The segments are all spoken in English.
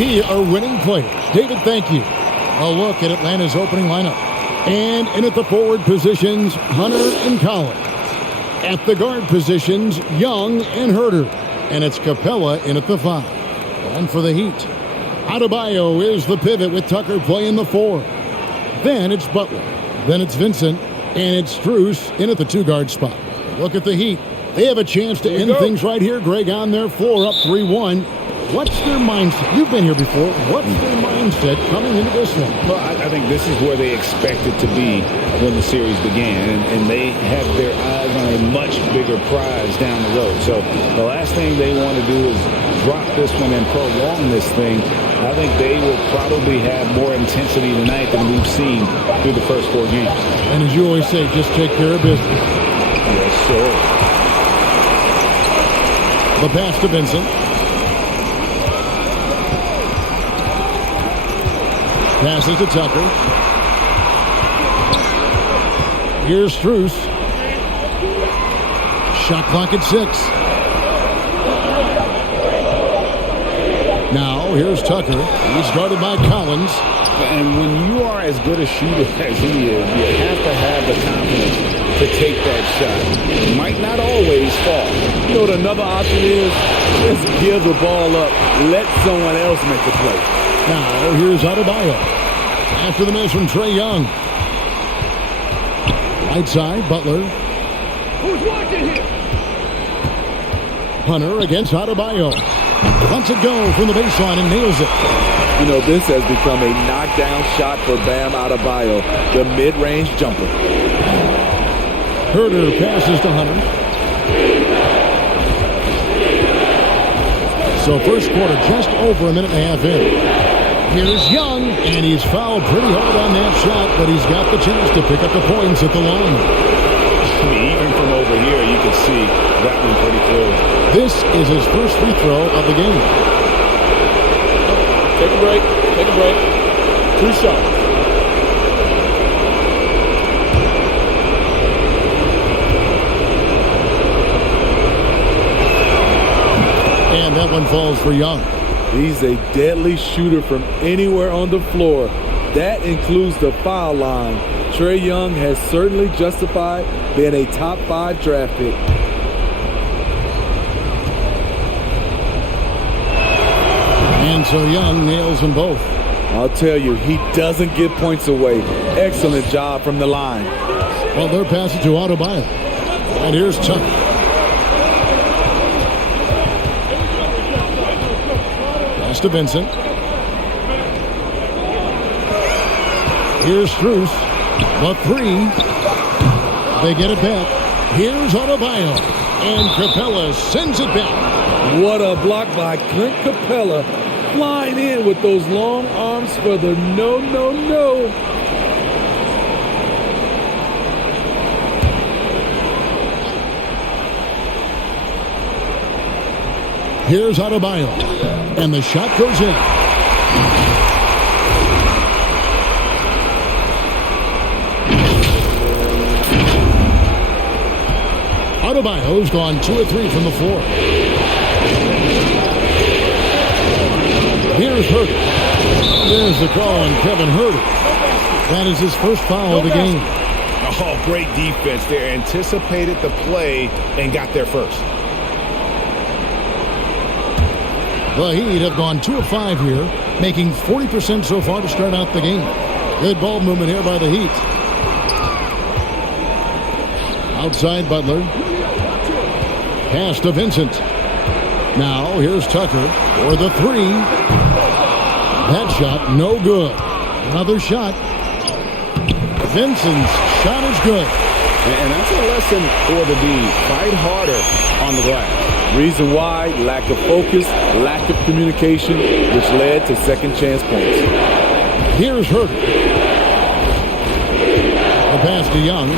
He are winning players. David, thank you. A look at Atlanta's opening lineup. And in at the forward positions, Hunter and Collins. At the guard positions, Young and Herter. And it's Capella in at the 5. And for the Heat, Adebayo is the pivot with Tucker playing the 4. Then it's Butler. Then it's Vincent. And it's Strus in at the 2-guard spot. Look at the Heat. They have a chance to end things right here, Greg, on their floor, up 3-1. What's their mindset? You've been here before. What's their mindset coming into this one? Well, I think this is where they expected to be when the series began, and they have their eyes on a much bigger prize down the road. So the last thing they want to do is drop this one and prolong this thing. I think they will probably have more intensity tonight than we've seen through the first 4 games. And as you always say, just take care of business. Yes, sir. The pass to Vincent. Passes to Tucker. Here's Strus. Shot clock at 6. Now, here's Tucker. He's guarded by Collins. And when you are as good a shooter as he is, you have to have the confidence to take that shot. It might not always fall. You know what another option is? Just give the ball up. Let someone else make the play. Now, here's Adebayo. After the miss from Trae Young. Right side, Butler. Who's watching here? Hunter against Adebayo. Lets it go from the baseline and nails it. You know, this has become a knockdown shot for Bam Adebayo, the mid-range jumper. Herter passes to Hunter. So first quarter just over a minute and a half in. Here's Young, and he's fouled pretty hard on that shot, but he's got the chance to pick up the points at the line. Even from over here, you can see that one pretty clear. This is his first free throw of the game. Take a break. Take a break. 2 shots. And that one falls for Young. He's a deadly shooter from anywhere on the floor. That includes the foul line. Trae Young has certainly justified being a top 5 draft pick. And so Young nails them both. I'll tell you, he doesn't give points away. Excellent job from the line. Well, they're passing to Adebayo. And here's Tucker. To Vincent. Here's Strus. The 3. They get it back. Here's Adebayo. And Capella sends it back. What a block by Clint Capella. Flying in with those long arms for the no. Here's Adebayo. And the shot goes in. Adebayo's gone 2 of 3 from the floor. Here's Herter. There's the call on Kevin Herter. That is his first foul of the game. Oh, great defense there. Anticipated the play and got there first. The Heat have gone 2 of 5 here, making 40% so far to start out the game. Good ball movement here by the Heat. Outside Butler. Pass to Vincent. Now here's Tucker for the 3. That shot no good. Another shot. Vincent's shot is good. And that's a lesson for the D. Fight harder on the glass. Reason why, lack of focus, lack of communication, which led to second chance points. Here's Herter. The pass to Young.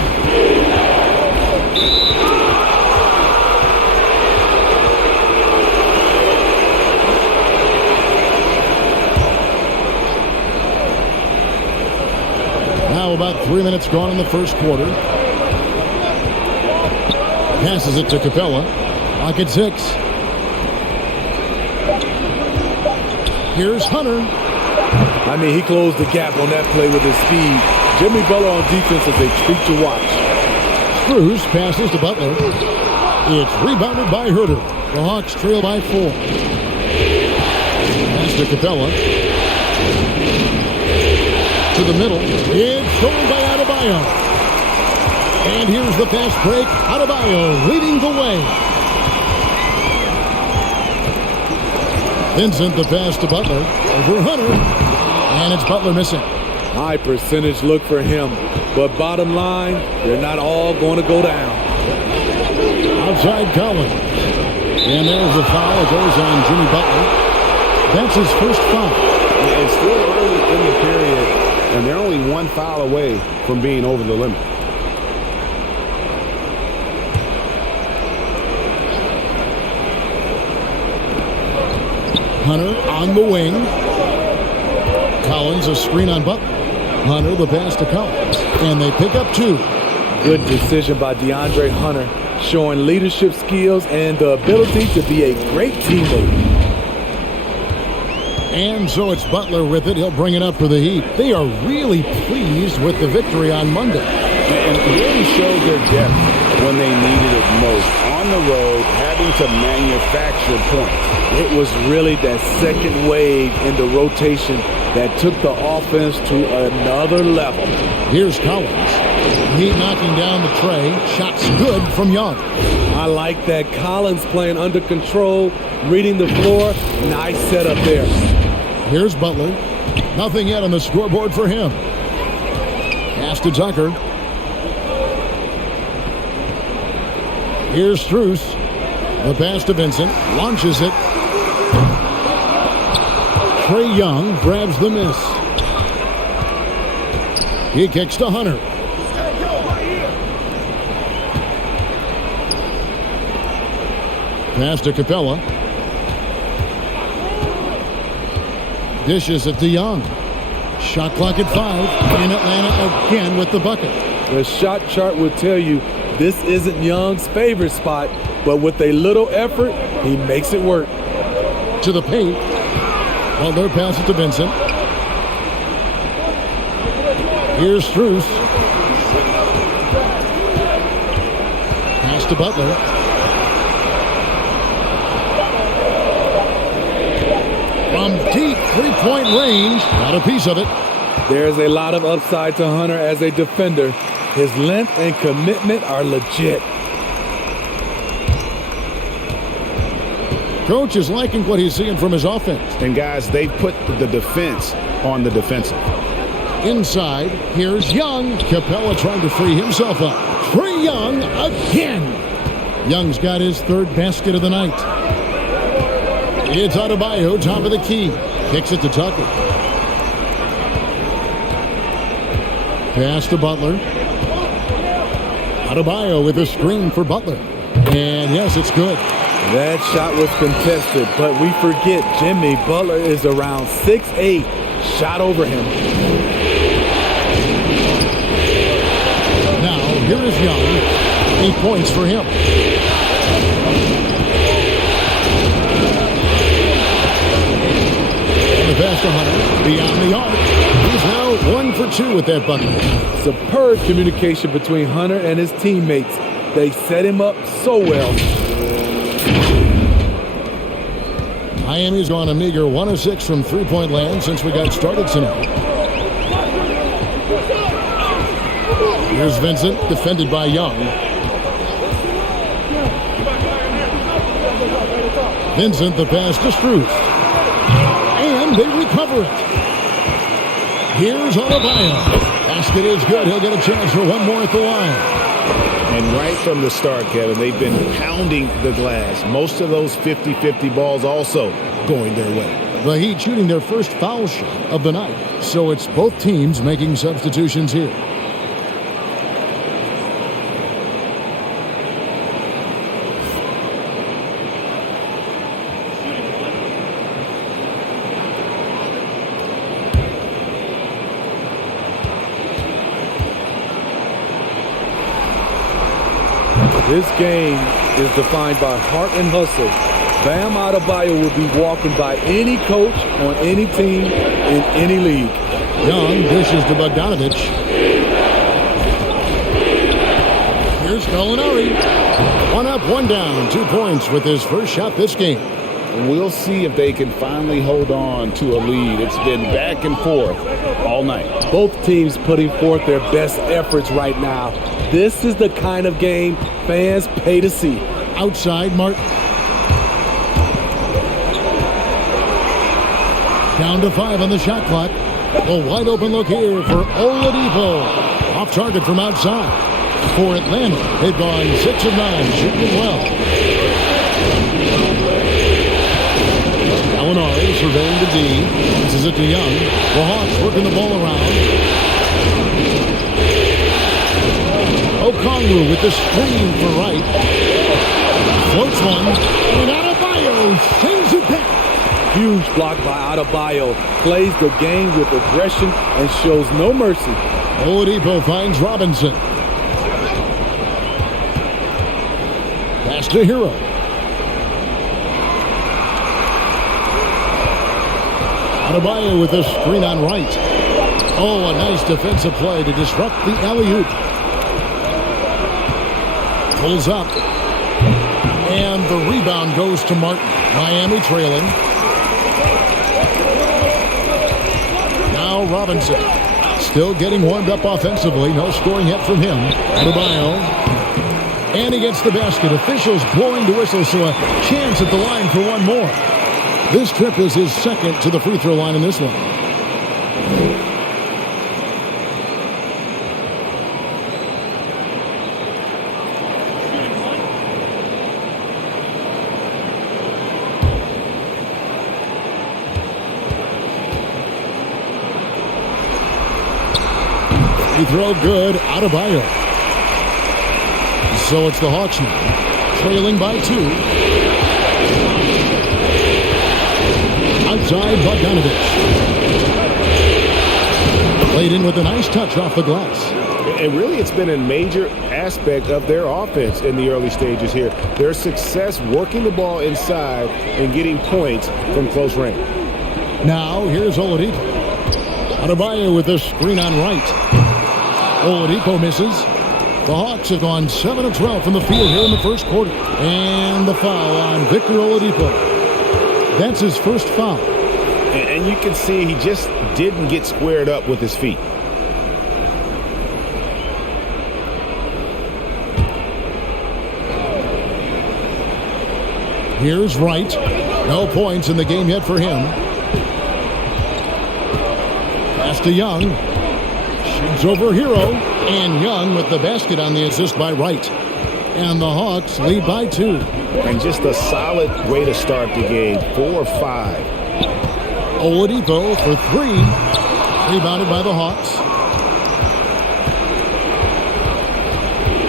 Now about 3 minutes gone in the first quarter. Passes it to Capella. Clock at 6. Here's Hunter. I mean, he closed the gap on that play with his speed. Jimmy Butler on defense is a treat to watch. Cruz passes to Butler. It's rebounded by Herter. The Hawks trail by 4. Pass to Capella. To the middle. It's stolen by Adebayo. And here's the fast break. Adebayo leading the way. Vincent the pass to Butler. Over Hunter. And it's Butler missing. High percentage look for him. But bottom line, they're not all going to go down. Outside Collins. And there's the foul. It goes on Jimmy Butler. That's his first foul. It's still early in the period, and they're only one foul away from being over the limit. Hunter on the wing. Collins a screen on Butler. Hunter the pass to Collins. And they pick up 2. Good decision by DeAndre Hunter, showing leadership skills and the ability to be a great teammate. And so it's Butler with it. He'll bring it up for the Heat. They are really pleased with the victory on Monday. And really showed their depth when they needed it most. On the road, having to manufacture points. It was really that second wave in the rotation that took the offense to another level. Here's Collins. Heat knocking down the tray. Shots good from Young. I like that. Collins playing under control, reading the floor. Nice setup there. Here's Butler. Nothing yet on the scoreboard for him. Pass to Tucker. Here's Strus. The pass to Vincent. Launches it. Trae Young grabs the miss. He kicks to Hunter. Pass to Capella. Dishes it to Young. Shot clock at 5. And Atlanta again with the bucket. The shot chart will tell you this isn't Young's favorite spot, but with a little effort, he makes it work. To the paint. Butler passes to Vincent. Here's Strus. Pass to Butler. From deep three-point range. Got a piece of it. There's a lot of upside to Hunter as a defender. His length and commitment are legit. Coach is liking what he's seeing from his offense. And guys, they put the defense on the defensive. Inside, here's Young. Capella trying to free himself up. Trae Young again. Young's got his 3rd basket of the night. It's Adebayo, top of the key. Kicks it to Tucker. Pass to Butler. Adebayo with a screen for Butler. And yes, it's good. That shot was contested, but we forget Jimmy Butler is around 6'8". Shot over him. Now, here is Young. 8 points for him. And the pass to Hunter. Beyond the arc. He's now 1 for 2 with that bucket. Superb communication between Hunter and his teammates. They set him up so well. Miami's gone a meager 1 of 6 from three-point land since we got started tonight. Here's Vincent, defended by Young. Vincent, the pass to Strus. And they recover it. Here's Adebayo. Basket is good. He'll get a chance for one more at the line. And right from the start, Kevin, they've been pounding the glass. Most of those 50-50 balls also going their way. The Heat shooting their first foul shot of the night. So it's both teams making substitutions here. This game is defined by heart and hustle. Bam Adebayo would be walking by any coach on any team in any league. Young dishes to Bogdanovich. Here's Gallinari. One up, one down. 2 points with his first shot this game. We'll see if they can finally hold on to a lead. It's been back and forth all night. Both teams putting forth their best efforts right now. This is the kind of game fans pay to see. Outside, Martin. Down to 5 on the shot clock. A wide open look here for Oladipo. Off target from outside. For Atlanta, they've gone 6 of 9, shooting well. Gallinari surveying the D. Passes it to Young. The Hawks working the ball around. Okongwu with the screen for Wright. Floats one. And Adebayo sends it back. Huge block by Adebayo. Plays the game with aggression and shows no mercy. Oladipo finds Robinson. Pass to Hero. Adebayo with a screen on Wright. Oh, a nice defensive play to disrupt the alley-oop. Pulls up. And the rebound goes to Martin. Miami trailing. Now Robinson. Still getting warmed up offensively. No scoring yet from him. Adebayo. And he gets the basket. Officials blowing the whistle, so a chance at the line for one more. This trip is his second to the free throw line in this one. Free throw good. Adebayo. So it's the Hawks now, trailing by 2. Outside, Bogdanovich. Played in with a nice touch off the glass. And really, it's been a major aspect of their offense in the early stages here. Their success working the ball inside and getting points from close range. Now, here's Oladipo. Adebayo with a screen on Wright. Oladipo misses. The Hawks have gone 7 of 12 from the field here in the first quarter. And the foul on Victor Oladipo. That's his first foul. And you can see he just didn't get squared up with his feet. Here's Wright. No points in the game yet for him. Pass to Young. Shoots over Hero. And Young with the basket on the assist by Wright. And the Hawks lead by 2. And just a solid way to start the game. 4 of 5. Oladipo for 3. Rebounded by the Hawks.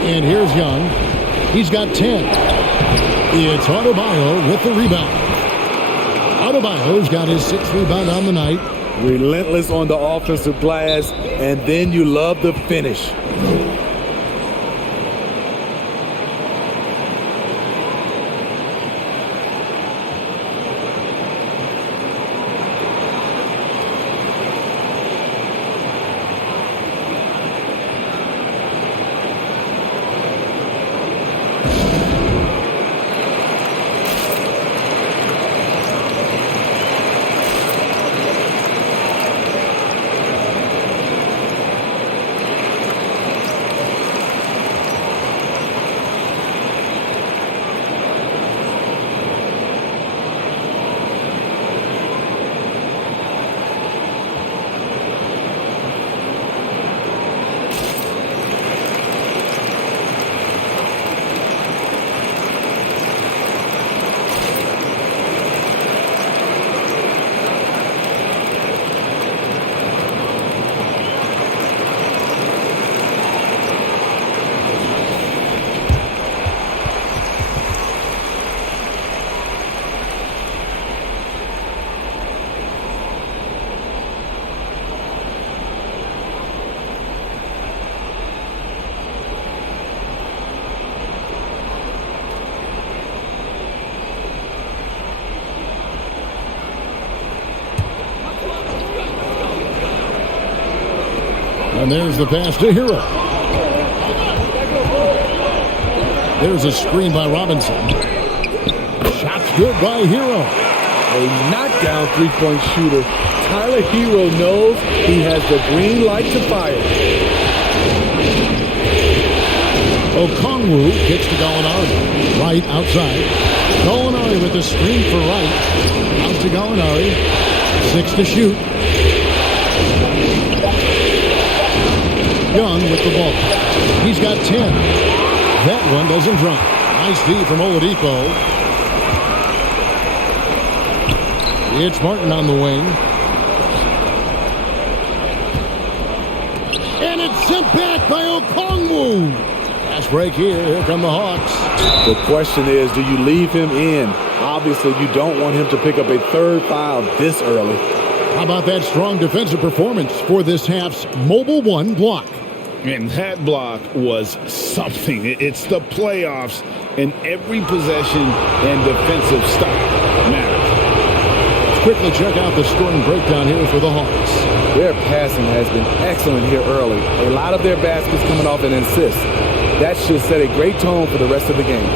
And here's Young. He's got 10. It's Adebayo with the rebound. Adebayo's got his 6th rebound on the night. Relentless on the offensive glass, and then you love the finish. And there's the pass to Hero. There's a screen by Robinson. Shot's good by Hero. A knockdown three-point shooter. Tyler Hero knows he has the green light to fire. Okongwu gets to Gallinari. Right outside. Gallinari with the screen for Wright. Out to Gallinari. 6 to shoot. Young with the ball. He's got 10. That one doesn't drop. Nice D from Oladipo. It's Martin on the wing. And it's sent back by Okongwu. Fast break here. Here come the Hawks. The question is, do you leave him in? Obviously, you don't want him to pick up a third foul this early. How about that strong defensive performance for this half's Mobile One block? And that block was something. It's the playoffs, and every possession and defensive stop matters. Let's quickly check out the scoring breakdown here for the Hawks. Their passing has been excellent here early. A lot of their baskets coming off an assist. That should set a great tone for the rest of the game.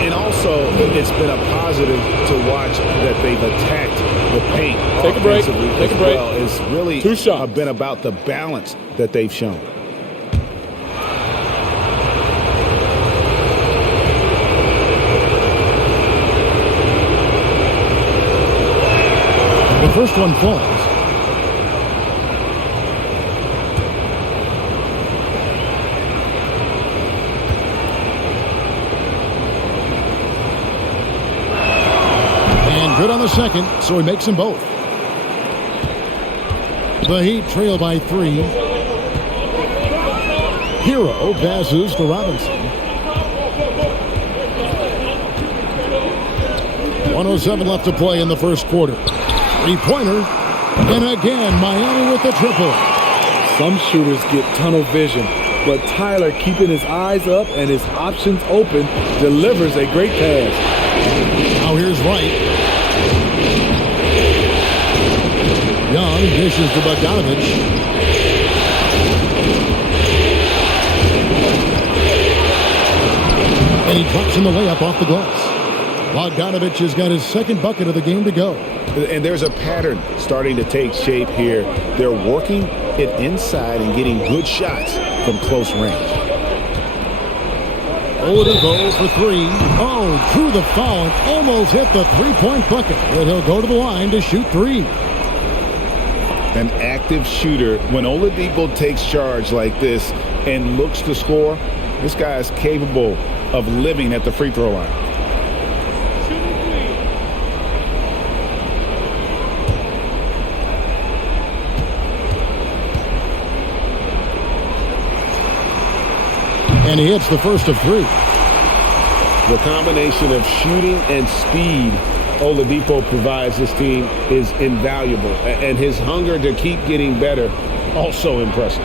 And also, it's been a positive to watch that they've attacked the paint. Take a break. Offensively Take a as break. well. It's really Two shots. been about the balance that they've shown. The first one falls. And good on the second, so he makes them both. The Heat trail by 3. Hero passes to Robinson. 1:07 left to play in the first quarter. Three-pointer. And again, Miami with the triple. Some shooters get tunnel vision, but Tyler, keeping his eyes up and his options open, delivers a great pass. Now here's Wright. Young dishes to Bogdanovich. And he drops in the layup off the glass. Bogdanovich has got his second bucket of the game to go. And there's a pattern starting to take shape here. They're working it inside and getting good shots from close range. Oladipo for 3. Oh, drew the foul and almost hit the three-point bucket. But he'll go to the line to shoot 3. An active shooter. When Oladipo takes charge like this and looks to score, this guy is capable of living at the free throw line. And he hits the first of 3. The combination of shooting and speed Oladipo provides this team is invaluable. And his hunger to keep getting better, also impressive.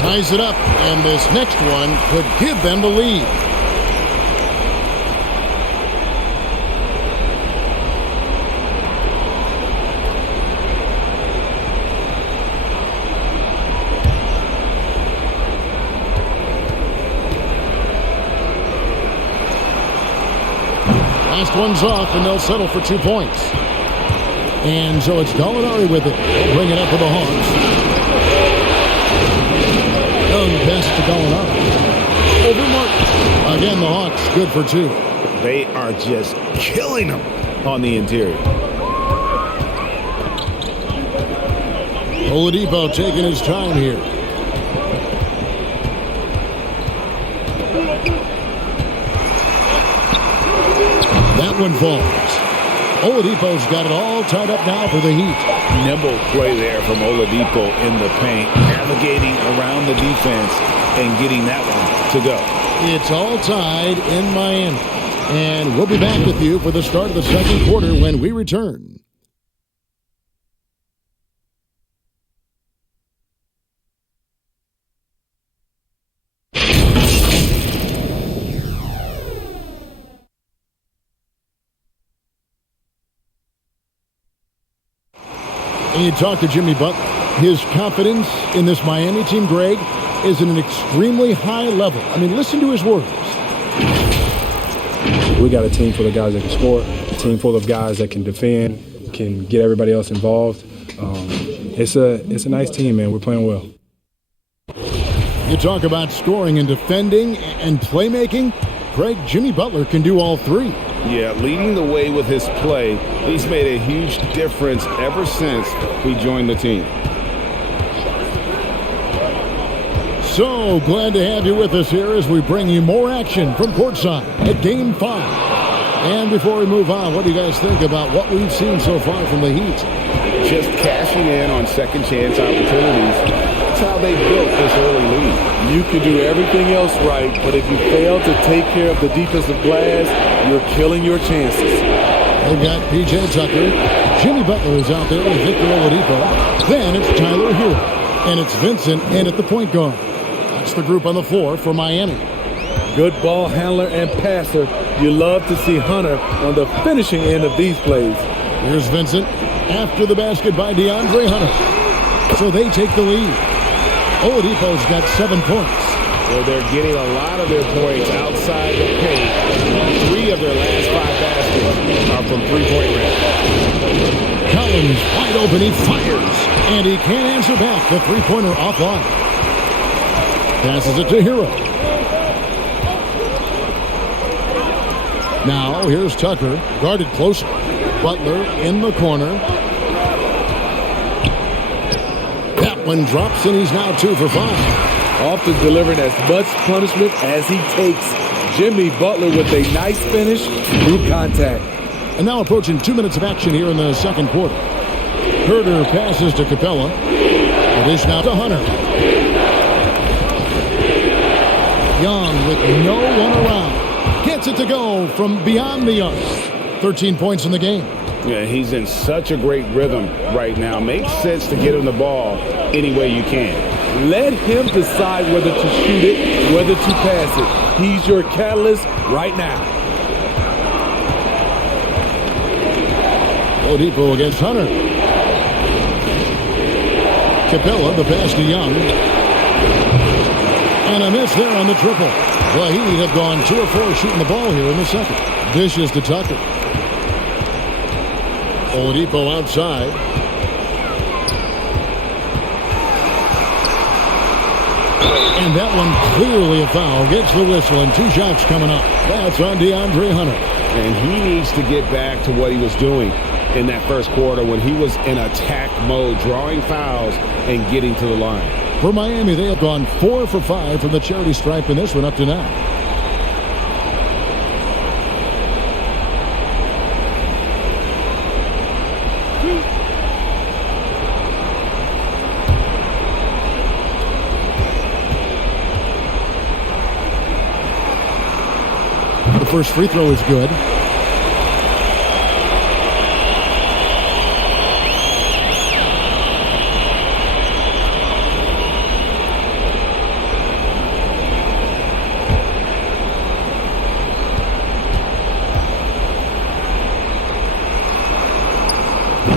Ties it up, and this next one could give them the lead. Last one's off, and they'll settle for 2 points. And so it's Gallinari with it. They'll bring it up for the Hawks. Young passes to Gallinari. Over Martin. Again, the Hawks good for 2. They are just killing them on the interior. Oladipo taking his time here. That one falls. Oladipo's got it all tied up now for the Heat. Nimble play there from Oladipo in the paint, navigating around the defense and getting that one to go. It's all tied in Miami. And we'll be back with you for the start of the second quarter when we return. And you talk to Jimmy Butler. His confidence in this Miami team, Greg, is at an extremely high level. I mean, listen to his words. We got a team full of guys that can score, a team full of guys that can defend, can get everybody else involved. It's a nice team, man. We're playing well. You talk about scoring and defending and playmaking. Greg, Jimmy Butler can do all three. Yeah, leading the way with his play. He's made a huge difference ever since he joined the team. So glad to have you with us here as we bring you more action from courtside at Game 5. And before we move on, what do you guys think about what we've seen so far from the Heat? Just cashing in on second chance opportunities. That's how they built this early lead. You can do everything else right, but if you fail to take care of the defensive glass, you're killing your chances. They've got P.J. Tucker. Jimmy Butler is out there with Victor Oladipo. Then it's Tyler Hero. And it's Vincent in at the point guard. That's the group on the floor for Miami. Good ball handler and passer. You love to see Hunter on the finishing end of these plays. Here's Vincent after the basket by DeAndre Hunter. So they take the lead. Oladipo's got 7 points. Well, they're getting a lot of their points outside the paint. 3 of their last 5 baskets are from three-point range. Collins wide open, he fires, and he can't answer back. The three-pointer offline. Passes it to Hero. Now here's Tucker, guarded closer. Butler in the corner. That one drops, and he's now 2 for 5. Often delivering as much punishment as he takes. Jimmy Butler with a nice finish through contact. And now approaching 2 minutes of action here in the second quarter. Herter passes to Capella. The dish now to Hunter. Young with no one around. Gets it to go from beyond the arc. 13 points in the game. Yeah, he's in such a great rhythm right now. Makes sense to get him the ball any way you can. Let him decide whether to shoot it, whether to pass it. He's your catalyst right now. Oladipo against Hunter. Capella, the pass to Young. And a miss there on the triple. The Heat have gone 2 of 4 shooting the ball here in the second. Dishes to Tucker. Oladipo outside. And that one clearly a foul. Gets the whistle and 2 shots coming up. That's on DeAndre Hunter. And he needs to get back to what he was doing in that first quarter when he was in attack mode, drawing fouls and getting to the line. For Miami, they have gone 4 for 5 from the charity stripe in this one up to now. The first free throw is good.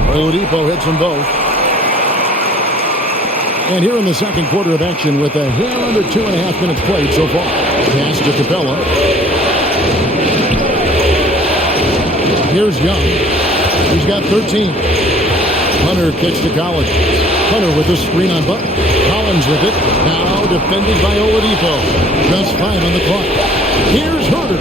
Oladipo hits them both. And here in the second quarter of action with a hair under 2.5 minutes played so far. Pass to Capella. Here's Young. He's got 13. Hunter kicks to Collins. Hunter with the screen on Butler. Collins with it. Now defended by Oladipo. Just 5 on the clock. Here's Herter.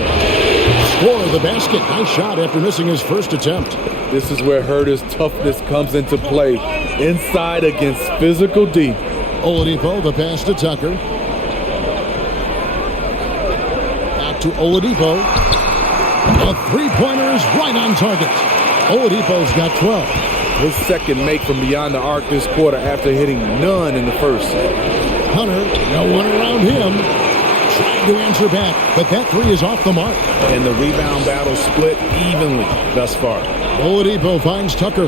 Score the basket. Nice shot after missing his first attempt. This is where Herter's toughness comes into play. Inside against physical deep. Oladipo, the pass to Tucker. Back to Oladipo. A three-pointer is right on target. Oladipo's got 12. His second make from beyond the arc this quarter after hitting none in the first. Hunter, no one around him. Trying to answer back, but that 3 is off the mark. And the rebound battle split evenly thus far. Oladipo finds Tucker.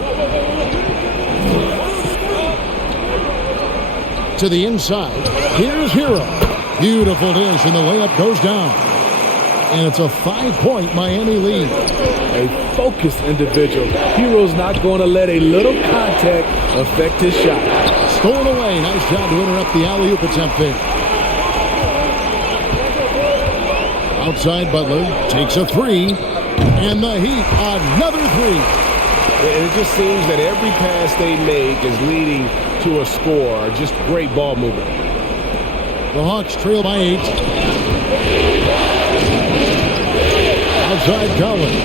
To the inside. Here's Hero. Beautiful dish, and the layup goes down. and it's a 5-point Miami lead. A focused individual. Hero's not going to let a little contact affect his shot. Stolen away. Nice job to interrupt the alley-oop attempt there. Outside Butler takes a three, and the Heat another three. And it just seems that every pass they make is leading to a score. Just great ball movement. The Hawks trail by 8. Outside Collins.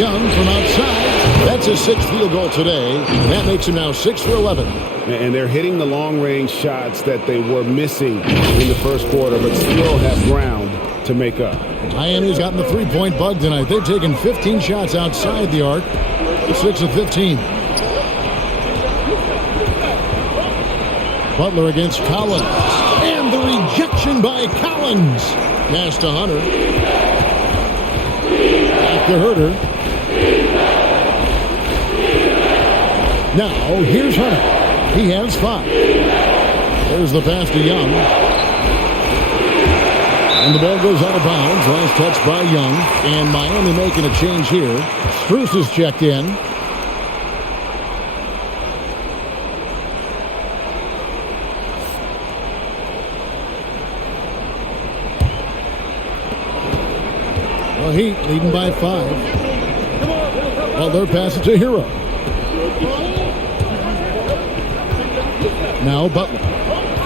Young from outside. That's his 6th field goal today. That makes him now 6 for 11. And they're hitting the long-range shots that they were missing in the first quarter, but still have ground to make up. Miami's gotten the three-point bug tonight. They've taken 15 shots outside the arc. 6 of 15. Butler against Collins. And the rejection by Collins. Pass to Hunter. Back to Herter. Now, here's Hunter. He has 5. There's the pass to Young. And the ball goes out of bounds. Last touch by Young. And Miami making a change here. Strus is checked in. The Heat leading by 5. Butler passes to Hero. Now Butler.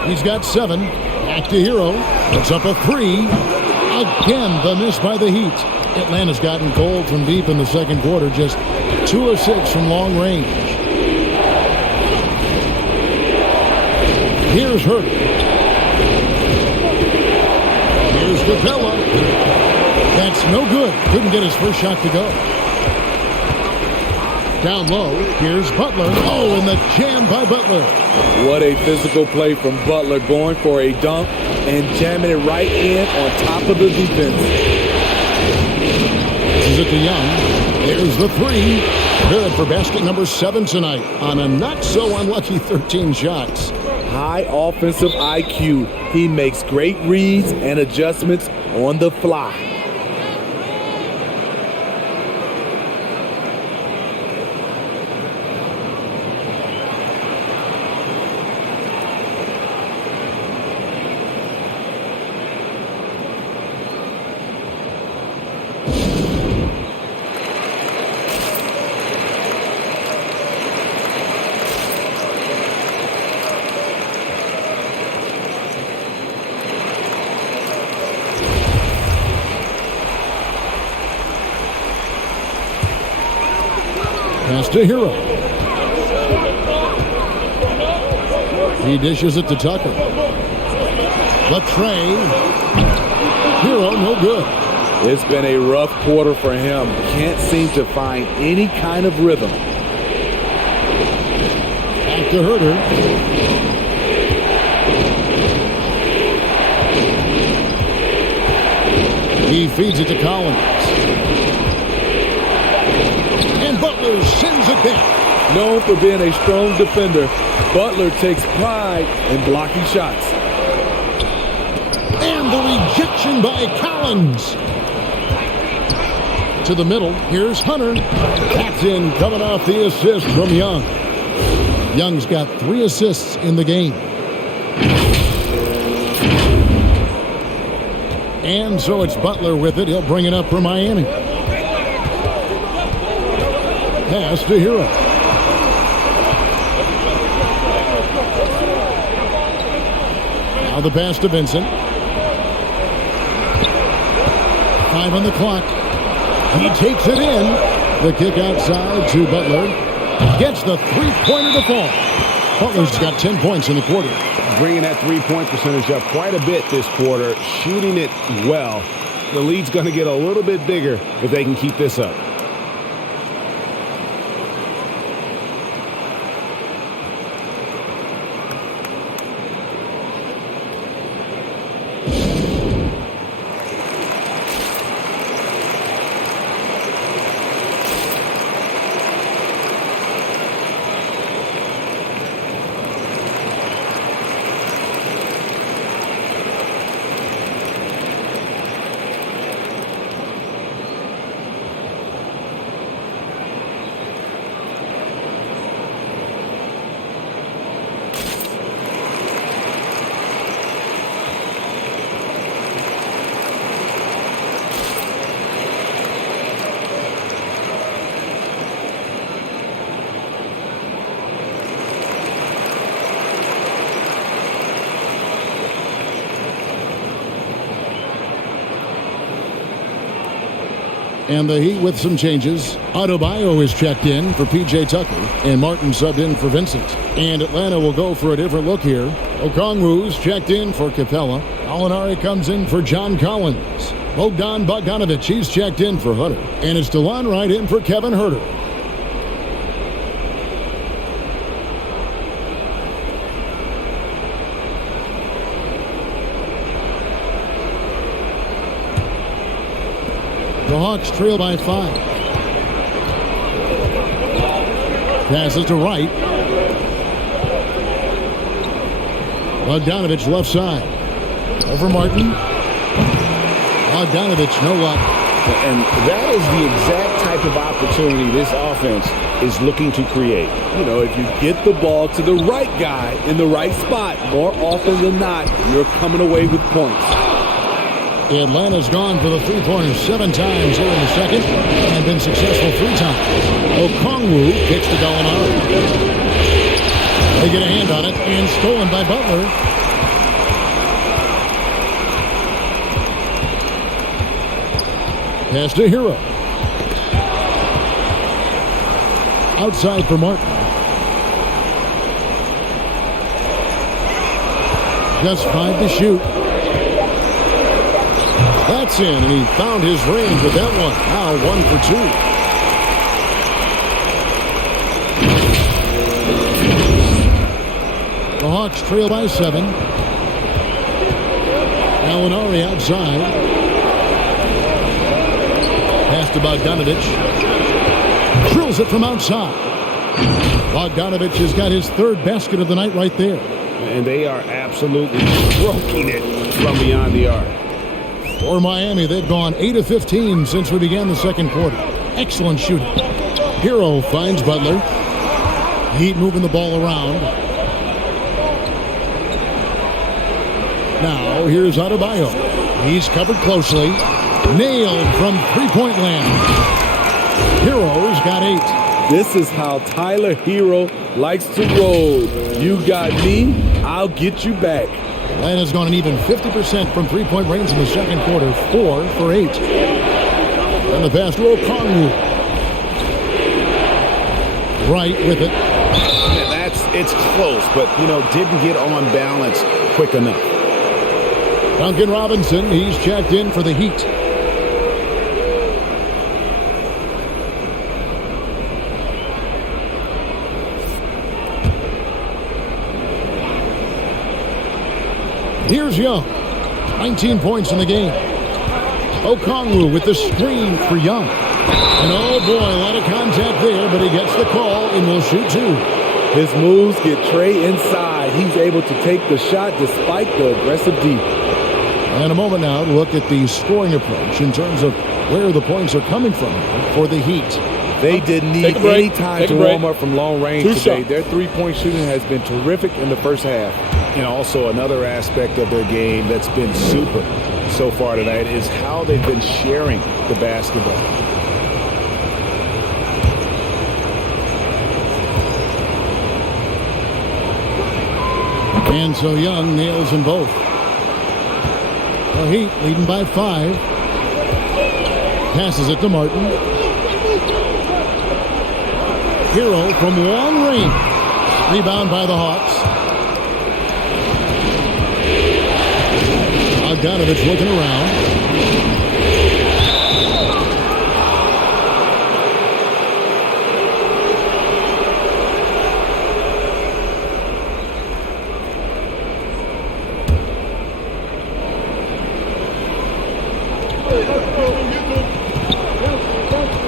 He's got 7. Back to Hero. Puts up a 3. Again, the miss by the Heat. Atlanta's gotten cold from deep in the second quarter. Just 2 of 6 from long range. Here's Herter. Here's Capella. That's no good. Couldn't get his first shot to go. Down low, here's Butler. Oh, and the jam by Butler. What a physical play from Butler, going for a dunk and jamming it right in on top of the defense. This is it to Young. There's the 3. Good for basket number 7 tonight on a not-so-unlucky 13 shots. High offensive IQ. He makes great reads and adjustments on the fly. Pass to Hero. He dishes it to Tucker. The tray. Hero, no good. It's been a rough quarter for him. Can't seem to find any kind of rhythm. Back to Herter. He feeds it to Collins. And Butler sends it back. Known for being a strong defender, Butler takes pride in blocking shots. And the rejection by Collins. To the middle, here's Hunter. That's in, coming off the assist from Young. Young's got 3 assists in the game. And so it's Butler with it. He'll bring it up for Miami. Pass to Hero. Now the pass to Vincent. 5 on the clock. He takes it in. The kick outside to Butler. Gets the three-pointer to fall. Butler's got 10 points in the quarter. Bringing that three-point percentage up quite a bit this quarter, shooting it well. The lead's going to get a little bit bigger if they can keep this up. And the Heat with some changes. Adebayo is checked in for P.J. Tucker, and Martin subbed in for Vincent. And Atlanta will go for a different look here. Okongwu's checked in for Capella. Alinari comes in for John Collins. Bogdan Bogdanovic, he's checked in for Hunter. And it's DeLon Wright in for Kevin Huerter. The Hawks trail by 5. Passes to Wright. Bogdanovic left side. Over Martin. Bogdanovic, no luck. And that is the exact type of opportunity this offense is looking to create. You know, if you get the ball to the right guy in the right spot, more often than not, you're coming away with points. Atlanta's gone for the three-pointers 7 times here in the second and been successful 3 times. Okongwu kicks to Gallinari. They get a hand on it and stolen by Butler. Pass to Hero. Outside for Martin. Just 5 to shoot. That's in, and he found his range with that one. Now 1 for 2. The Hawks trail by 7. Alinari outside. Pass to Bogdanovic. Drills it from outside. Bogdanovic has got his 3rd basket of the night right there. And they are absolutely stroking it from beyond the arc. For Miami, they've gone 8 of 15 since we began the second quarter. Excellent shooting. Hero finds Butler. Heat moving the ball around. Now, here's Adebayo. He's covered closely. Nailed from three-point land. Hero's got 8. This is how Tyler Hero likes to roll. You got me, I'll get you back. Atlanta's gone an even 50% from three-point range in the second quarter, 4 for 8. And the pass to Okongwu. Right with it. It's close, but, didn't get on balance quick enough. Duncan Robinson, he's checked in for the Heat. Here's Young. 19 points in the game. Okongwu with the screen for Young. And oh boy, a lot of contact there, but he gets the call and will shoot 2. His moves get Trey inside. He's able to take the shot despite the aggressive deep. And a moment now to look at the scoring approach in terms of where the points are coming from for the Heat. They didn't need any time to warm up from long range today. Their three-point shooting has been terrific in the first half. And also another aspect of their game that's been super so far tonight is how they've been sharing the basketball. And so Young nails them both. The Heat leading by 5. Passes it to Martin. Hero from long range. Rebound by the Hawks. Bogdanovic looking around.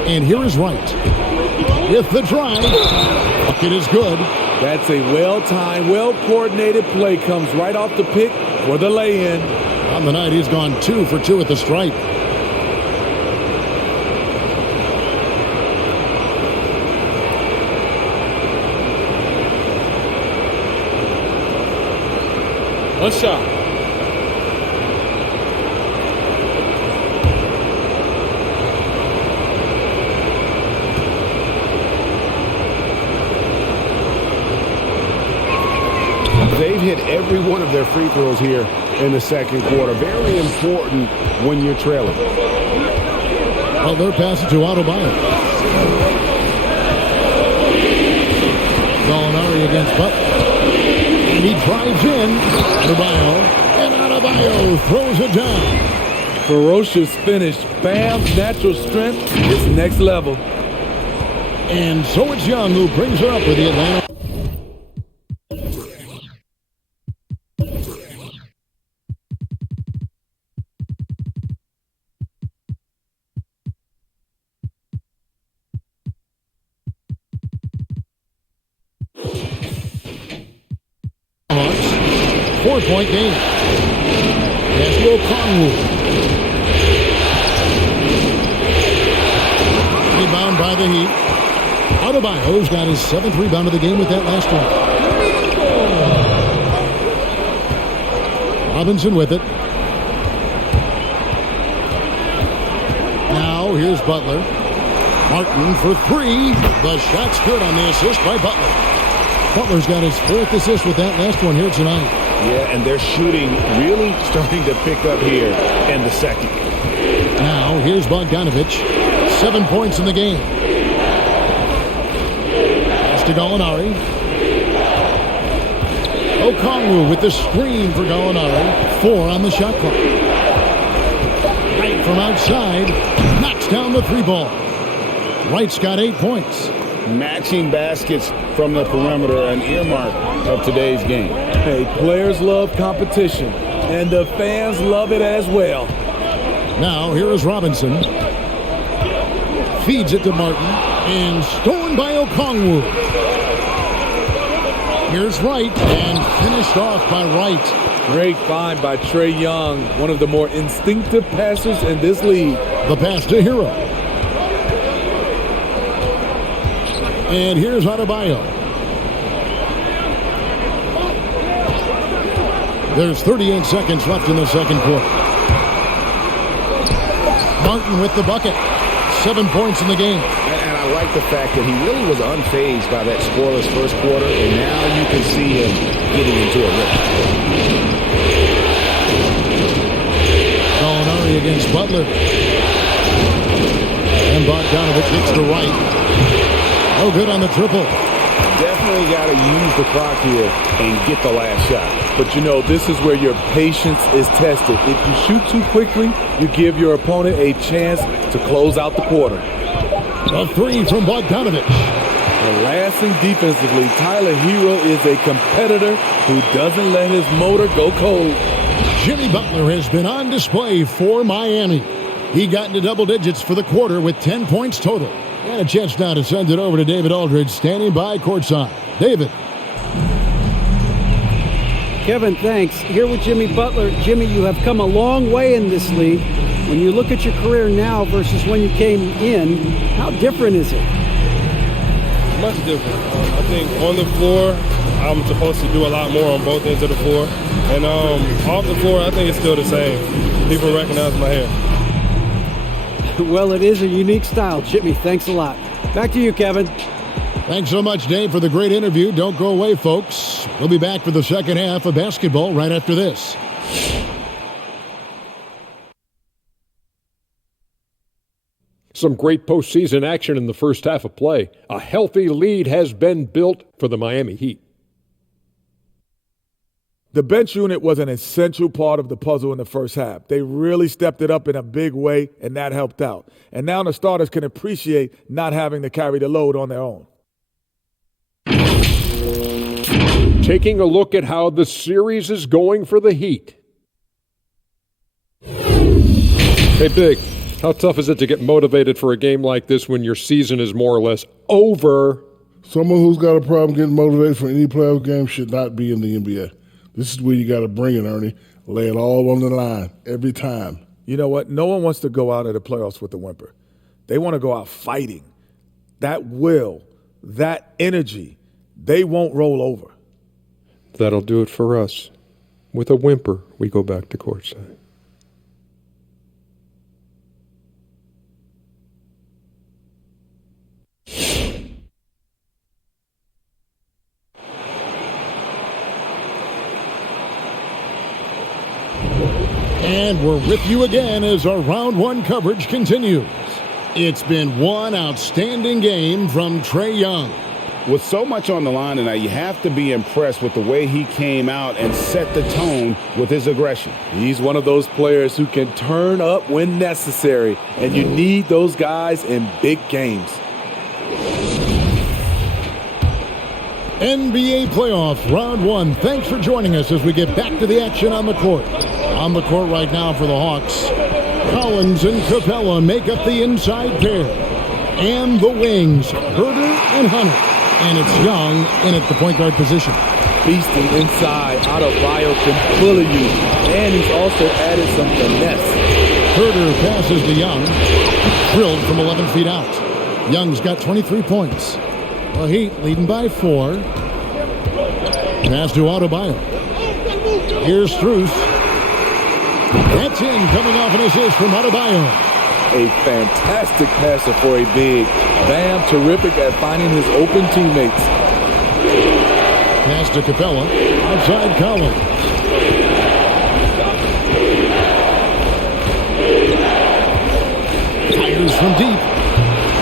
And here is Wright with the drive. Bucket is good. That's a well-timed, well-coordinated play. Comes right off the pick for the lay-in. On the night, he's gone 2 for 2 at the stripe. One shot. They've hit every one of their free throws here in the second quarter. Very important when you're trailing. Butler passes to Adebayo. Gallinari against Butler. And he drives in. Adebayo. And Adebayo throws it down. Ferocious finish. Bam's natural strength is next level. And so it's Young who brings it up with the Atlanta. Four-point game. Pass to Okongwu. Rebound by the Heat. Adebayo's got his 7th rebound of the game with that last one. Robinson with it. Now here's Butler. Martin for 3. The shot's good on the assist by Butler. Butler's got his 4th assist with that last one here tonight. Yeah, and they're shooting really starting to pick up here in the second. Now, here's Bogdanovich. 7 points in the game. Pass to Gallinari. Okongwu with the screen for Gallinari. 4 on the shot clock. Right from outside. Knocks down the 3-ball. Wright's got 8 points. Matching baskets from the perimeter, an earmark of today's game. Hey, players love competition, and the fans love it as well. Now, here is Robinson. Feeds it to Martin, and stolen by Okongwu. Here's Wright, and finished off by Wright. Great find by Trae Young, one of the more instinctive passers in this league. The pass to Hero. And here's Adebayo. There's 38 seconds left in the second quarter. Martin with the bucket. 7 points in the game. And I like the fact that he really was unfazed by that scoreless first quarter, and now you can see him getting into a rhythm. Gallinari against Butler. And Bogdanovich hits the right. Oh, good on the triple. Definitely got to use the clock here and get the last shot. But you know, this is where your patience is tested. If you shoot too quickly, you give your opponent a chance to close out the quarter. A 3 from Bogdanovich. And lastly, defensively, Tyler Hero is a competitor who doesn't let his motor go cold. Jimmy Butler has been on display for Miami. He got into double digits for the quarter with 10 points total. And a chance now to send it over to David Aldridge, standing by courtside. David. Kevin, thanks. Here with Jimmy Butler. Jimmy, you have come a long way in this league. When you look at your career now versus when you came in, how different is it? Much different. I think on the floor, I'm supposed to do a lot more on both ends of the floor. And off the floor, I think it's still the same. People recognize my hair. Well, it is a unique style, Jimmy. Thanks a lot. Back to you, Kevin. Thanks so much, Dave, for the great interview. Don't go away, folks. We'll be back for the second half of basketball right after this. Some great postseason action in the first half of play. A healthy lead has been built for the Miami Heat. The bench unit was an essential part of the puzzle in the first half. They really stepped it up in a big way, and that helped out. And now the starters can appreciate not having to carry the load on their own. Taking a look at how the series is going for the Heat. Hey, Big, how tough is it to get motivated for a game like this when your season is more or less over? Someone who's got a problem getting motivated for any playoff game should not be in the NBA. This is where you got to bring it, Ernie. Lay it all on the line every time. You know what? No one wants to go out of the playoffs with a whimper. They want to go out fighting. That will, that energy, they won't roll over. That'll do it for us. With a whimper, we go back to courtside. And we're with you again as our round one coverage continues. It's been one outstanding game from Trae Young. With so much on the line tonight, you have to be impressed with the way he came out and set the tone with his aggression. He's one of those players who can turn up when necessary, and you need those guys in big games. NBA playoffs, round one. Thanks for joining us as we get back to the action on the court. On the court right now for the Hawks, Collins and Capella make up the inside pair. And the wings, Herder and Hunter. And it's Young in at the point guard position. Beasting inside, Adebayo can bully you. And he's also added some finesse. Herder passes to Young. Drilled from 11 feet out. Young's got 23 points. The Heat leading by 4. Pass to Adebayo. Here's Strus. That's in, coming off an assist from Adebayo. A fantastic passer for a big. Bam, terrific at finding his open teammates. Pass to Capella. Outside Collins. Fires from deep.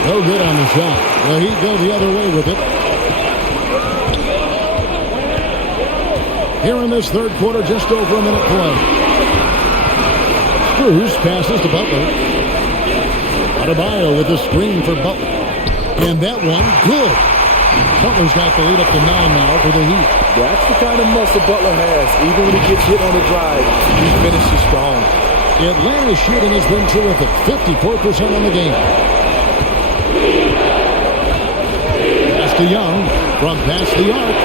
No good on the shot. The Heat go the other way with it. Here in this third quarter, just over a minute play. Strus passes to Butler. Adebayo with a screen for Butler. And that one, good. Butler's got the lead up to 9 now for the Heat. That's the kind of muscle Butler has. Even when he gets hit on the drive, he finishes strong. Atlanta's shooting has been terrific. 54% on the game. Pass to Young from past the arc.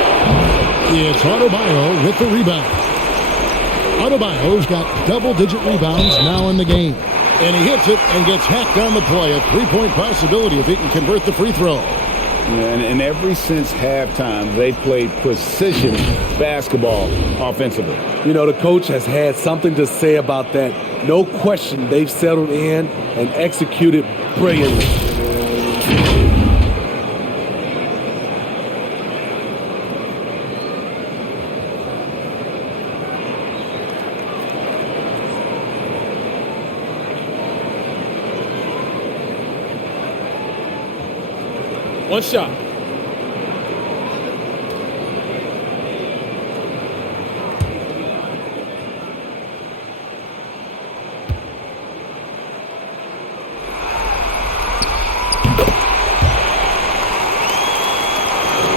It's Adebayo with the rebound. Adebayo's got double-digit rebounds now in the game. And he hits it and gets hacked on the play. A three-point possibility if he can convert the free throw. And ever since halftime, they played precision basketball offensively. You know, the coach has had something to say about that. No question, they've settled in and executed brilliantly. One shot.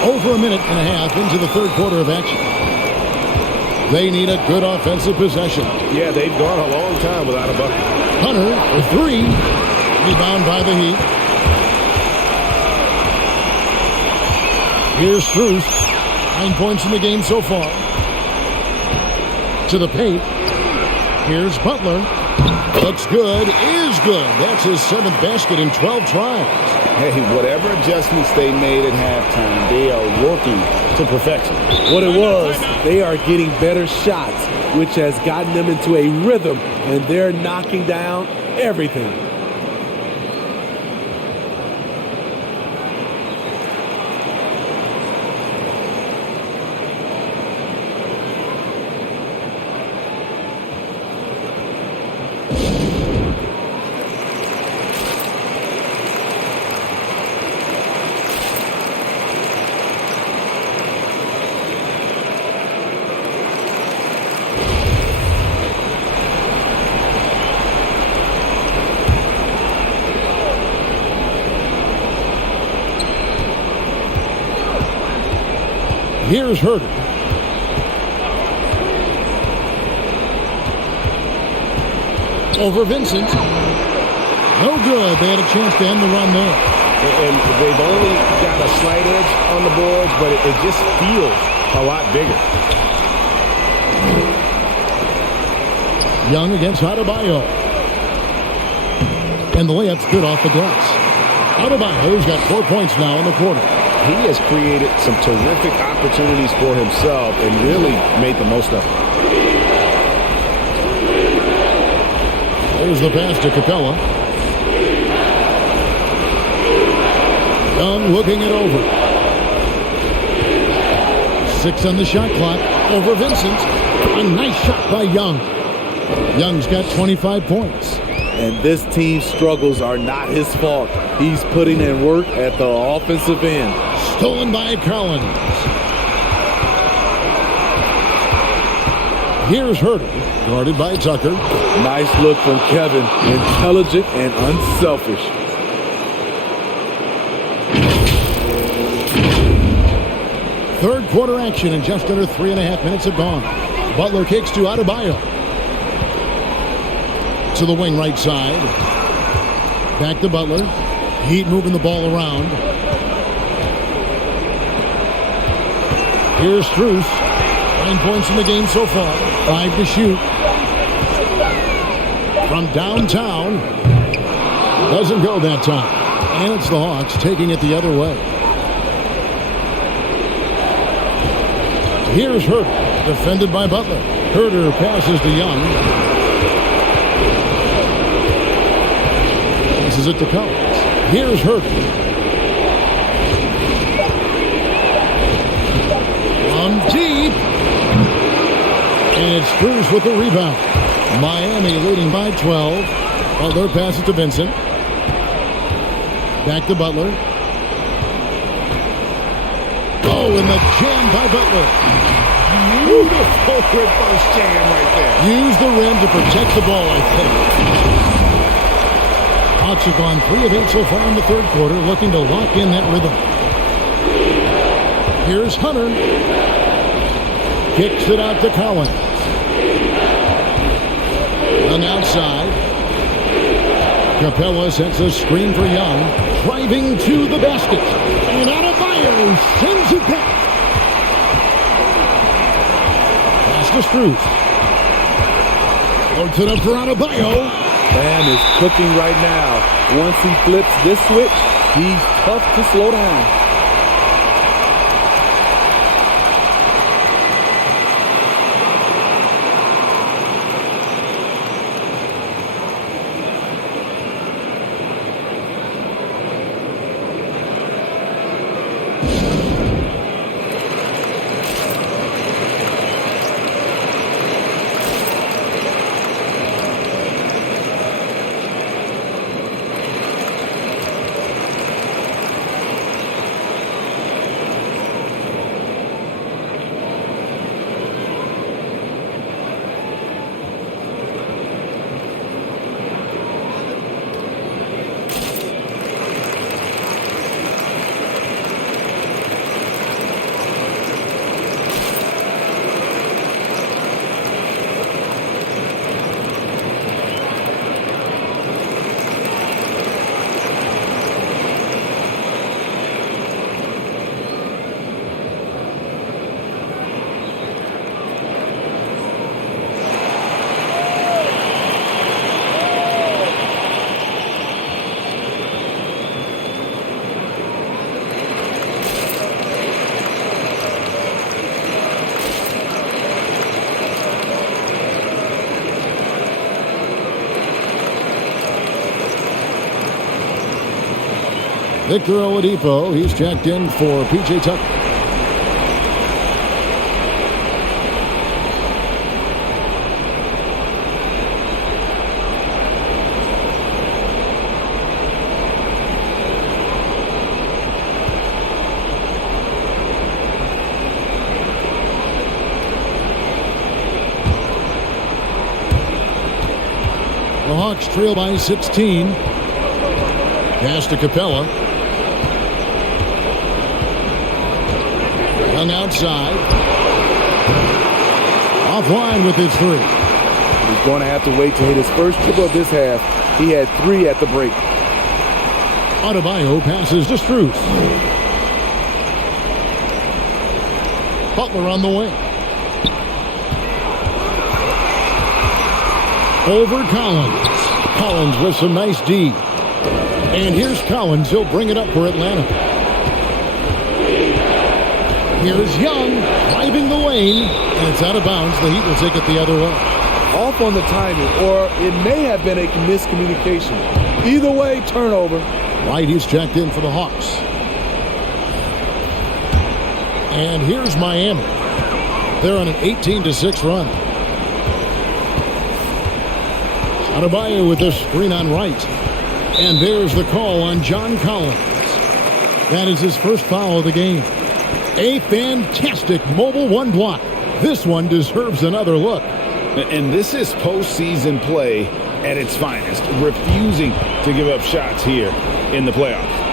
Over a minute and a half into the third quarter of action. They need a good offensive possession. Yeah, they've gone a long time without a bucket. Hunter for 3. Rebound by the Heat. Here's Strus. 9 points in the game so far. To the paint. Here's Butler. Looks good. Is good. That's his 7th basket in 12 tries. Hey, whatever adjustments they made at halftime, they are working to perfection. What it was, they are getting better shots, which has gotten them into a rhythm, and they're knocking down everything. Here's Herder. Over Vincent. No good. They had a chance to end the run there. And they've only got a slight edge on the boards, but it just feels a lot bigger. Young against Adebayo. And the layup's good off the glass. Adebayo's got 4 points now in the quarter. He has created some terrific opportunities for himself and really made the most of it. There's the pass to Capella. Young looking it over. 6 on the shot clock. Over Vincent. A nice shot by Young. Young's got 25 points. and this team's struggles are not his fault. He's putting in work at the offensive end. Stolen by Collins. Here's Herter, guarded by Tucker. Nice look from Kevin. Intelligent and unselfish. Third quarter action, and just under 3.5 minutes have gone. Butler kicks to Adebayo. To the wing right side. Back to Butler. Heat moving the ball around. Here's Strus. 9 points in the game so far. 5 to shoot. From downtown. Doesn't go that time. And it's the Hawks taking it the other way. Here's Herter, defended by Butler. Herter passes to Young. Passes it to Collins. Here's Herter. From deep. And it's Strus with the rebound. Miami leading by 12. Butler passes to Vincent. Back to Butler. Oh, and the jam by Butler. Beautiful reverse jam right there. Use the rim to protect the ball, I think. Hawks have gone 3 of 8 so far in the third quarter, looking to lock in that rhythm. Here's Hunter. Kicks it out to Collins. On the outside. Capella sets a screen for Young. Driving to the basket. And Adebayo sends it back. Pass to Strus. Floats it up for Adebayo. Bam is cooking right now. Once he flips this switch, he's tough to slow down. Victor Oladipo, he's checked in for P.J. Tucker. The Hawks trail by 16. Pass to Capella. Young outside. Offline with his three. He's going to have to wait to hit his first triple of this half. He had 3 at the break. Adebayo passes to Strus. Butler on the wing. Over Collins. Collins with some nice D. And here's Collins. He'll bring it up for Atlanta. Here's Young driving the lane. And it's out of bounds. The Heat will take it the other way. Off on the timing, or it may have been a miscommunication. Either way, turnover. White, he's checked in for the Hawks. And here's Miami. They're on an 18-6 run. Adebayo with the screen on right. And there's the call on John Collins. That is his first foul of the game. A fantastic mobile one block. This one deserves another look. And this is postseason play at its finest, refusing to give up shots here in the playoffs.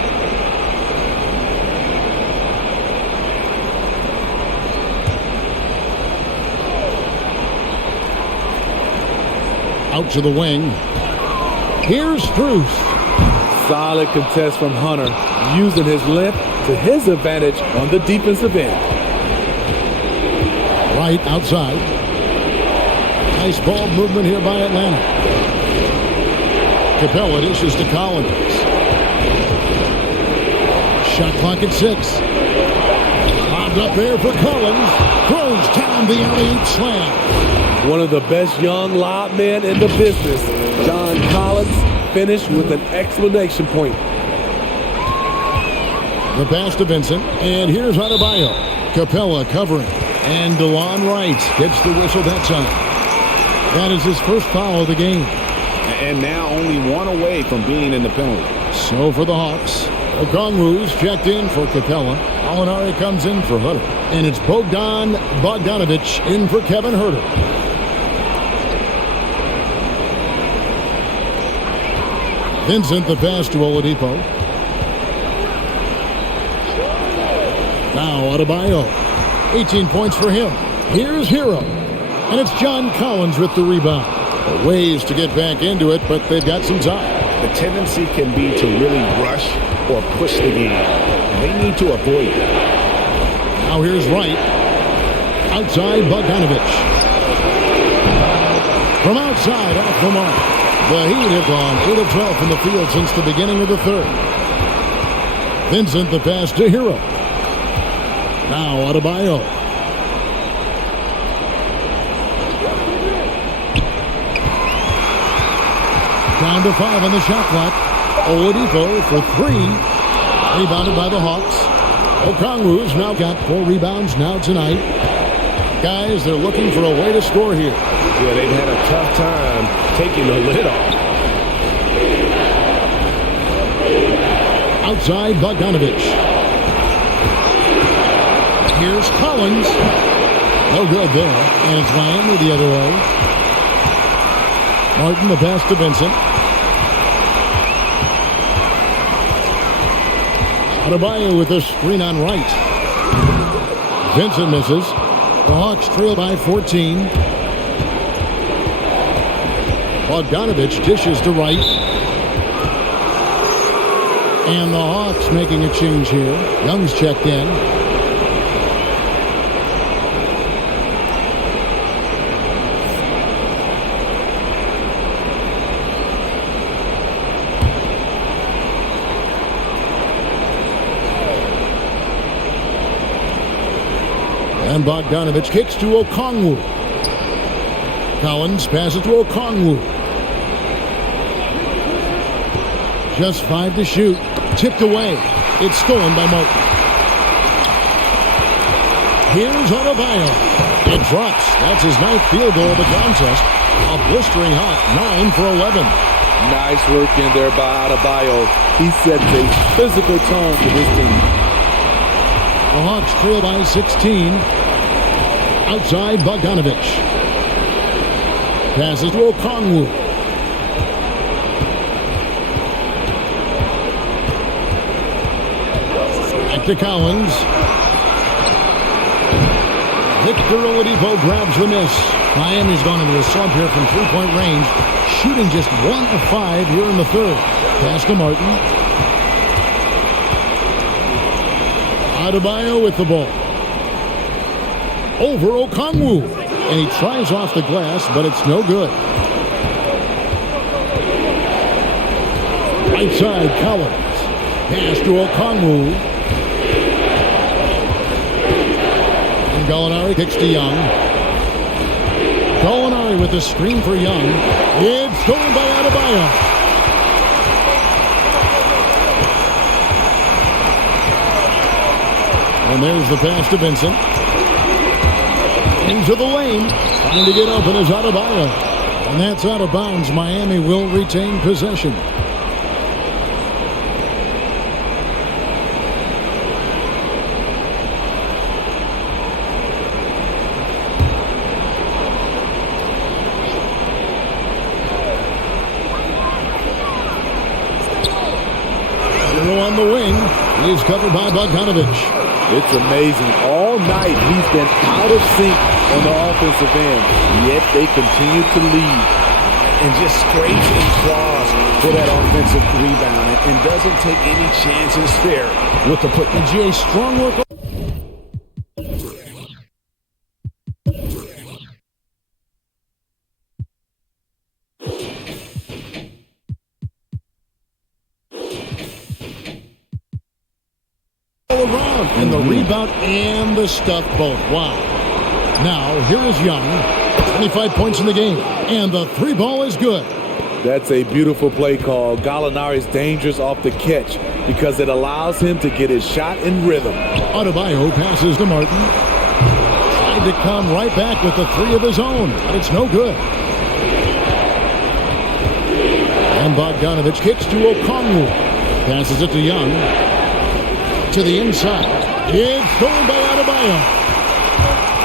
Out to the wing. Here's Strus. Solid contest from Hunter, using his length to his advantage on the defensive end. Right outside. Nice ball movement here by Atlanta. Capella dishes to Collins. Shot clock at 6. Bobbed up there for Collins. Throws down the alley-oop slam. One of the best young lob men in the business, John Collins, finished with an exclamation point. The pass to Vincent, and here's Adebayo. Capella covering, and DeLon Wright gets the whistle that time. That is his first foul of the game. And now only one away from being in the penalty. So for the Hawks, Okongwu's checked in for Capella. Alinari comes in for Hutter. And it's Bogdan Bogdanovic in for Kevin Huerter. Vincent the pass to Oladipo. Now Adebayo. 18 points for him. Here's Hero. And it's John Collins with the rebound. Ways to get back into it, but they've got some time. The tendency can be to really rush or push the game. And they need to avoid that. Now here's Wright. Outside Bogdanovic. From outside, off the mark. The Heat have gone 8 of 12 from the field since the beginning of the third. Vincent the pass to Hero. Now Adebayo. Down to 5 on the shot clock. Oladipo for 3. Rebounded by the Hawks. Okongwu's now got 4 rebounds now tonight. Guys, they're looking for a way to score here. Yeah, they've had a tough time taking the lid off. Outside Bogdanovic. Here's Collins. No good there. And it's Miami the other way. Martin the pass to Vincent. Adebayo with the screen on right. Vincent misses. The Hawks trail by 14. Bogdanovic dishes to Wright. And the Hawks making a change here. Young's checked in. And Bogdanovic kicks to Okongwu. Collins passes to Okongwu. Just 5 to shoot. Tipped away. It's stolen by Martin. Here's Adebayo. It drops. That's his 9th field goal of the contest. A blistering hot 9 for 11. Nice work in there by Adebayo. He sets a physical tone for this team. The Hawks trail by 16. Outside Bogdanovic. Passes to Okongwu. Back to Collins. Victor Oladipo grabs the miss. Miami's gone into a slump here from 3-point range. Shooting just 1 of 5 here in the third. Pass to Martin. Adebayo with the ball. Over Okongwu. And he tries off the glass, but it's no good. Right side, Collins. Pass to Okongwu. And Gallinari kicks to Young. Gallinari with the screen for Young. It's stolen by Adebayo. And there's the pass to Vincent. Into the lane. Trying to get open is Adebayo. And that's out of bounds. Miami will retain possession. On the wing, he's covered by Bogdanovich. It's amazing. All night he's been out of sync on the offensive end, yet they continue to lead. And just scrapes and claws for that offensive rebound and doesn't take any chances there with the put. And GA, strong work. Around and the rebound and the stuff both. Wow. Now here is Young. 25 points in the game, and the three ball is good. That's a beautiful play call. Gallinari is dangerous off the catch because it allows him to get his shot in rhythm. Adebayo passes to Martin. Tried to come right back with the three of his own, but it's no good. And Bogdanovich kicks to Okongwu. Passes it to Young. To the inside. It's stolen by Adebayo.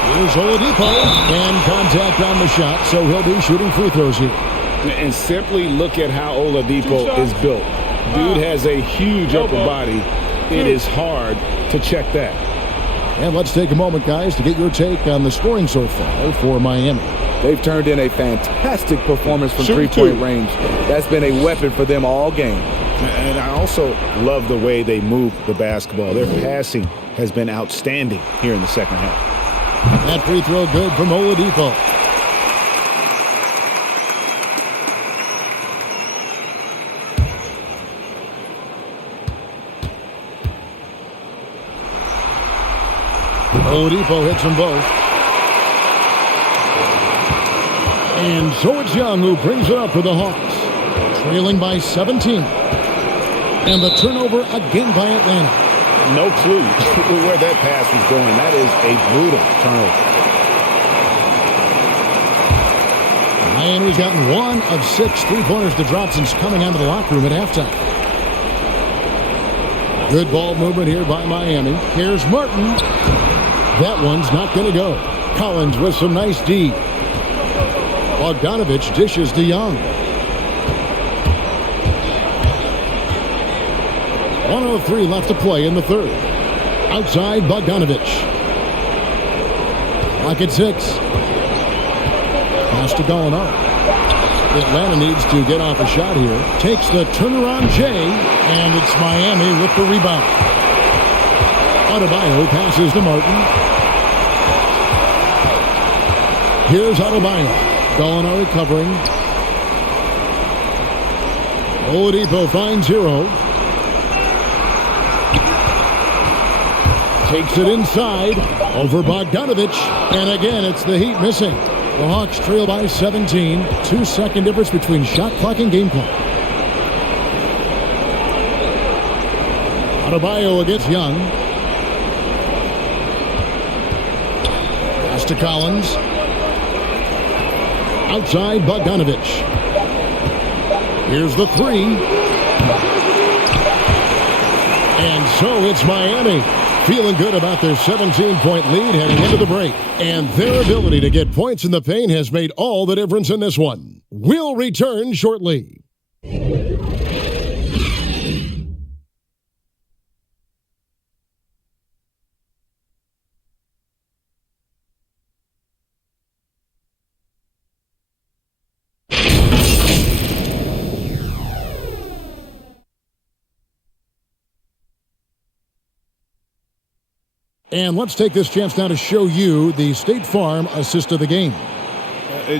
Here's Oladipo, and contact on the shot, so he'll be shooting free throws here. And simply look at how Oladipo is built. Dude has a huge upper body. It is hard to check that. And let's take a moment, guys, to get your take on the scoring so far for Miami. They've turned in a fantastic performance from three-point range. That's been a weapon for them all game. And I also love the way they move the basketball. Their passing has been outstanding here in the second half. That free throw good from Oladipo. Oladipo hits them both. And so it's Young who brings it up for the Hawks. Trailing by 17. And the turnover again by Atlanta. No clue where that pass was going. That is a brutal turnover. Miami's gotten 1 of 6 three-pointers to drop since coming out of the locker room at halftime. Good ball movement here by Miami. Here's Martin. That one's not going to go. Collins with some nice D. Bogdanovich dishes to Young. 1:03 left to play in the third. Outside Bogdanovich. Clock at 6. Pass to Gallinari. Atlanta needs to get off a shot here. Takes the turnaround J, and it's Miami with the rebound. Adebayo passes to Martin. Here's Adebayo. Gallinari covering. Oladipo finds Hero. Takes it inside over Bogdanovich. And again, it's the Heat missing. The Hawks trail by 17. 2-second difference between shot clock and game clock. Adebayo against Young. Pass to Collins. Outside Bogdanovich. Here's the three. And so it's Miami. Feeling good about their 17-point lead heading into the break. And their ability to get points in the paint has made all the difference in this one. We'll return shortly. And let's take this chance now to show you the State Farm assist of the game.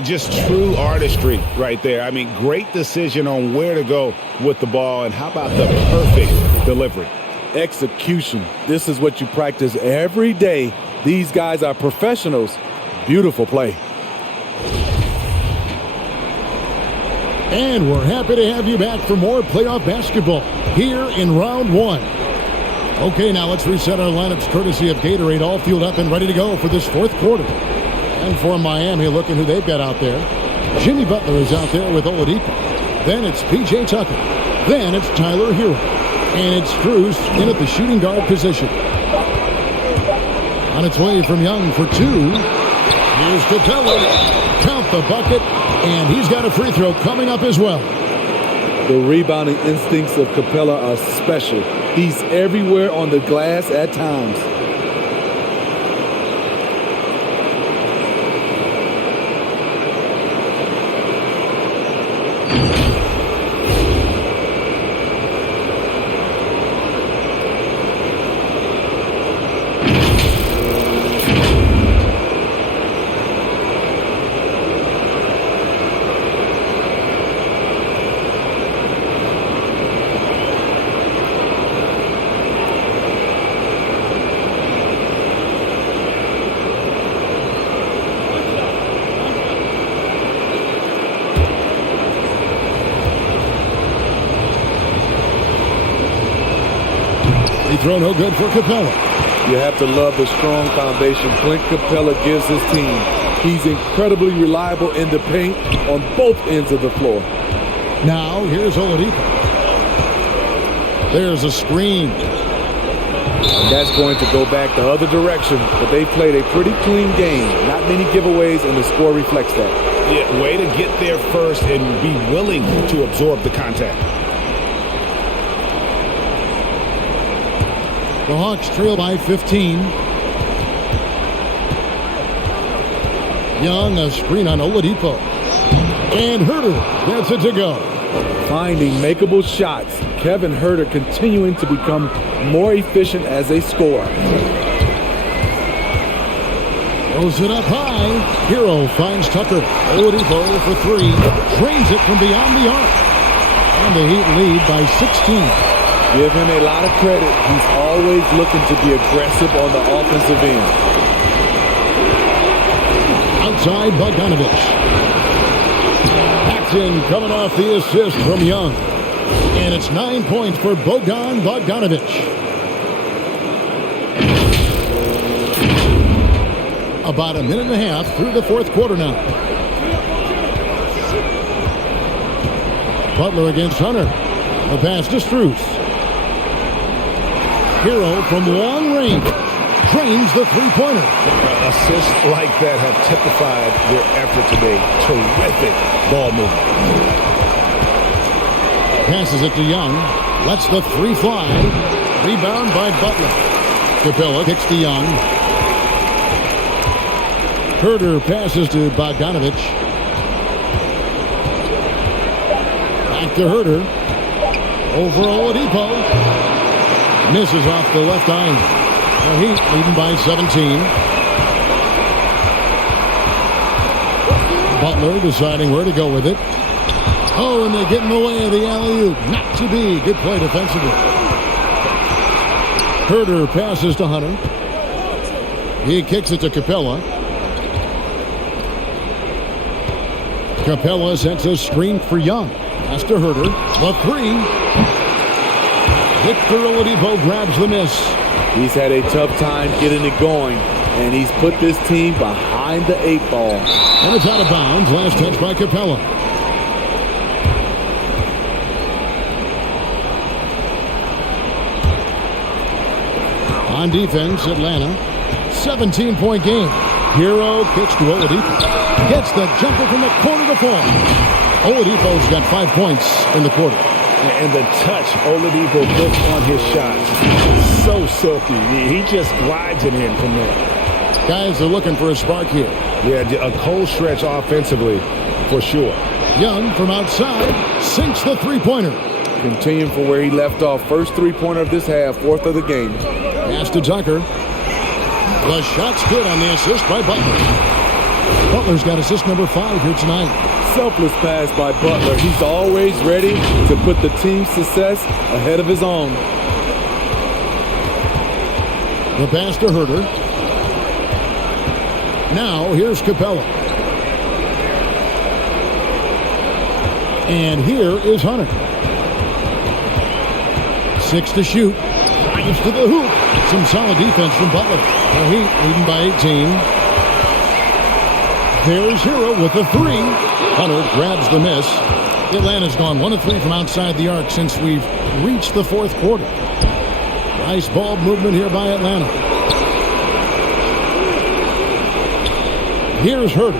Just true artistry right there. I mean, great decision on where to go with the ball, and how about the perfect delivery? Execution. This is what you practice every day. These guys are professionals. Beautiful play. And we're happy to have you back for more playoff basketball here in round one. Okay, now let's reset our lineups courtesy of Gatorade, all fueled up and ready to go for this fourth quarter. And for Miami, look at who they've got out there. Jimmy Butler is out there with Oladipo. Then it's P.J. Tucker. Then it's Tyler Hero. And it's Strus in at the shooting guard position. On its way from Young for two. Here's Capella. Count the bucket. And he's got a free throw coming up as well. The rebounding instincts of Capella are special. He's everywhere on the glass at times. Throw no good for Capella. You have to love the strong foundation Clint Capella gives his team. He's incredibly reliable in the paint on both ends of the floor. Now, here's Oladipo. There's a screen. That's going to go back the other direction, but they played a pretty clean game. Not many giveaways, and the score reflects that. Yeah, way to get there first and be willing to absorb the contact. The Hawks trail by 15. Young, a screen on Oladipo. And Herter gets it to go. Finding makeable shots. Kevin Herter continuing to become more efficient as a scorer. Throws it up high. Hero finds Tucker. Oladipo for three. Drains it from beyond the arc. And the Heat lead by 16. Give him a lot of credit. He's always looking to be aggressive on the offensive end. Outside Bogdanovich. Paxson coming off the assist from Young. And it's 9 points for Bogdanovich. About a minute and a half through the fourth quarter now. Butler against Hunter. The pass to Strus. Hero from long range drains the three-pointer. Assists like that have typified their effort today. Terrific ball movement. Passes it to Young. Lets the three fly. Rebound by Butler. Capella kicks to Young. Herter passes to Bogdanovich. Back to Herter. Over Oladipo. Misses off the left iron. The Heat leading by 17. Butler deciding where to go with it. Oh, and they get in the way of the alley-oop. Not to be. Good play defensively. Herter passes to Hunter. He kicks it to Capella. Capella sets a screen for Young. Pass to Herter. The three. Victor Oladipo grabs the miss. He's had a tough time getting it going, and he's put this team behind the eight ball. And it's out of bounds. Last touch by Capella. On defense, Atlanta. 17-point game. Hero kicks to Oladipo. Gets the jumper from the corner to fall. Oladipo's got 5 points in the quarter. And the touch Oladipo puts on his shots, so silky. He just glides it in from there. Guys are looking for a spark here. Yeah, a cold stretch offensively, for sure. Young from outside sinks the three-pointer. Continuing from where he left off. First three-pointer of this half, fourth of the game. Pass to Tucker. The shot's good on the assist by Butler. Butler's got assist number 5 here tonight. Selfless pass by Butler. He's always ready to put the team's success ahead of his own. The pass to Herter. Now here's Capella. And here is Hunter. 6 to shoot. Drives to the hoop. Some solid defense from Butler. The Heat leading by 18. There's Hero with the three. Hunter grabs the miss. Atlanta's gone 1 of 3 from outside the arc since we've reached the fourth quarter. Nice ball movement here by Atlanta. Here's Herter.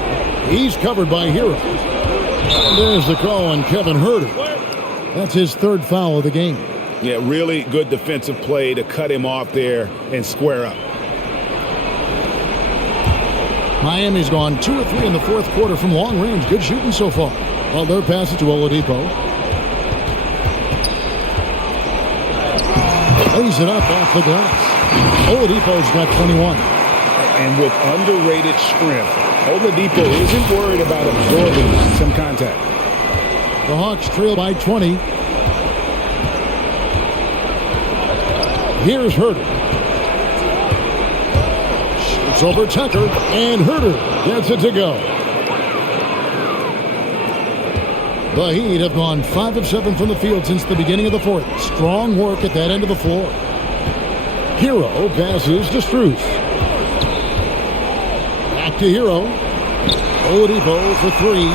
He's covered by Hero. And there's the call on Kevin Herter. That's his third foul of the game. Yeah, really good defensive play to cut him off there and square up. Miami's gone 2 of 3 in the fourth quarter from long range. Good shooting so far. Well, their pass it to Oladipo. Lays it up off the glass. Oladipo's got 21. And with underrated strength, Oladipo isn't worried about absorbing some contact. The Hawks trail by 20. Here's Herter. Shoots over Tucker, and Herter gets it to go. The Heat have gone 5 of 7 from the field since the beginning of the fourth. Strong work at that end of the floor. Hero passes to Strus. Back to Hero. Oladipo for 3.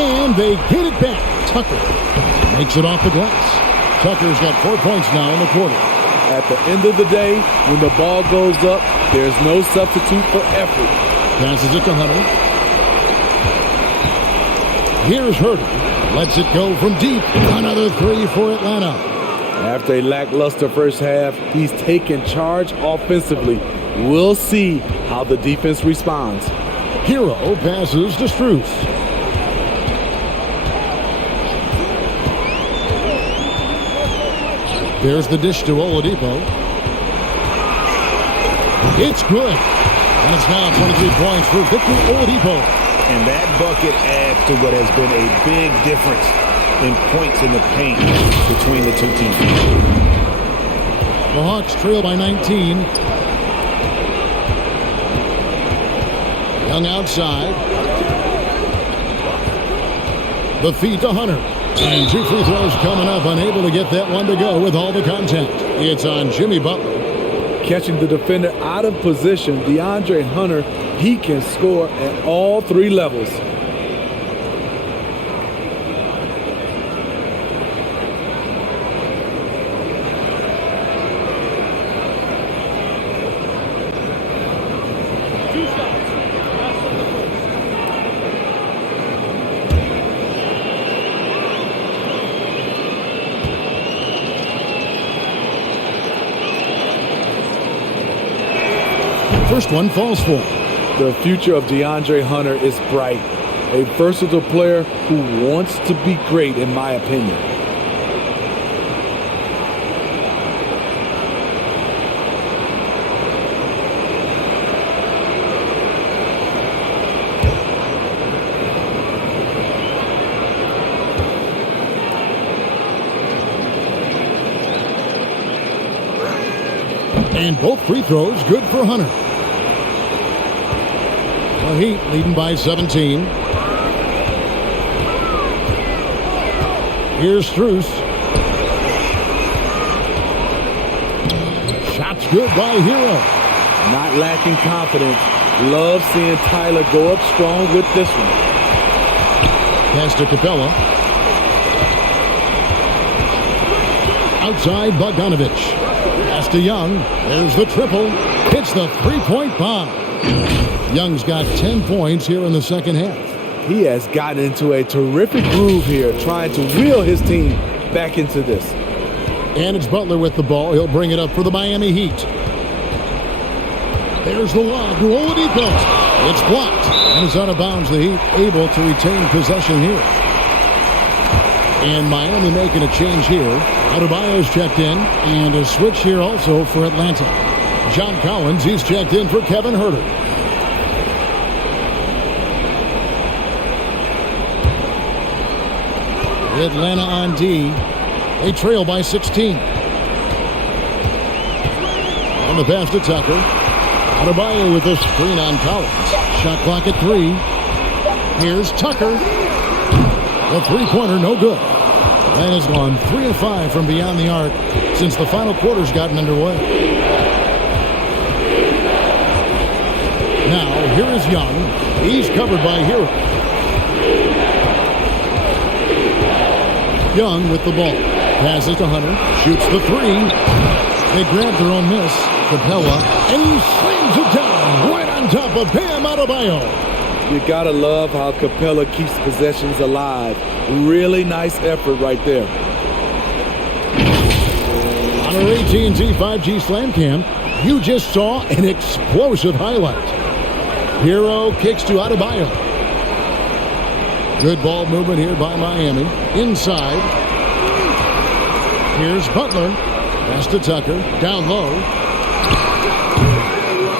And they get it back. Tucker makes it off the glass. Tucker's got 4 points now in the quarter. At the end of the day, when the ball goes up, there's no substitute for effort. Passes it to Hunter. Here's Herter. Lets it go from deep. Another 3 for Atlanta. After a lackluster first half, he's taken charge offensively. We'll see how the defense responds. Hero passes to Strus. There's the dish to Oladipo. It's good. And it's now 23 points for Victor Oladipo. And that bucket adds to what has been a big difference in points in the paint between the two teams. The Hawks trail by 19. Young outside. The feed to Hunter. And 2 free throws coming up. Unable to get that one to go with all the contact. It's on Jimmy Butler. Catching the defender out of position, DeAndre Hunter, he can score at all 3 levels. First one falls for. The future of DeAndre Hunter is bright. A versatile player who wants to be great, in my opinion. And both free throws good for Hunter. The Heat leading by 17. Here's Strus. Shots good by Hero. Not lacking confidence. Love seeing Tyler go up strong with this one. Pass to Capella. Outside Bogdanovich. Pass to Young. There's the triple. Hits the three-point bomb. Young's got 10 points here in the second half. He has gotten into a terrific groove here, trying to wheel his team back into this. And it's Butler with the ball. He'll bring it up for the Miami Heat. There's the lob to Oladipo. It's blocked. And it's out of bounds. The Heat able to retain possession here. And Miami making a change here. Adebayo's checked in. And a switch here also for Atlanta. John Collins, he's checked in for Kevin Herter. Atlanta on D. They trail by 16. On the pass to Tucker. Adebayo with a screen on Collins. Shot clock at 3. Here's Tucker. The three-pointer, no good. Atlanta's gone 3 of 5 from beyond the arc since the final quarter's gotten underway. Now, here is Young. He's covered by Hero. Young with the ball. Passes to Hunter. Shoots the three. They grab their own miss. Capella. And he slams it down right on top of Bam Adebayo. You got to love how Capella keeps possessions alive. Really nice effort right there. On our AT&T 5G Slam Cam, you just saw an explosive highlight. Hero kicks to Adebayo. Good ball movement here by Miami. Inside. Here's Butler. Pass to Tucker. Down low.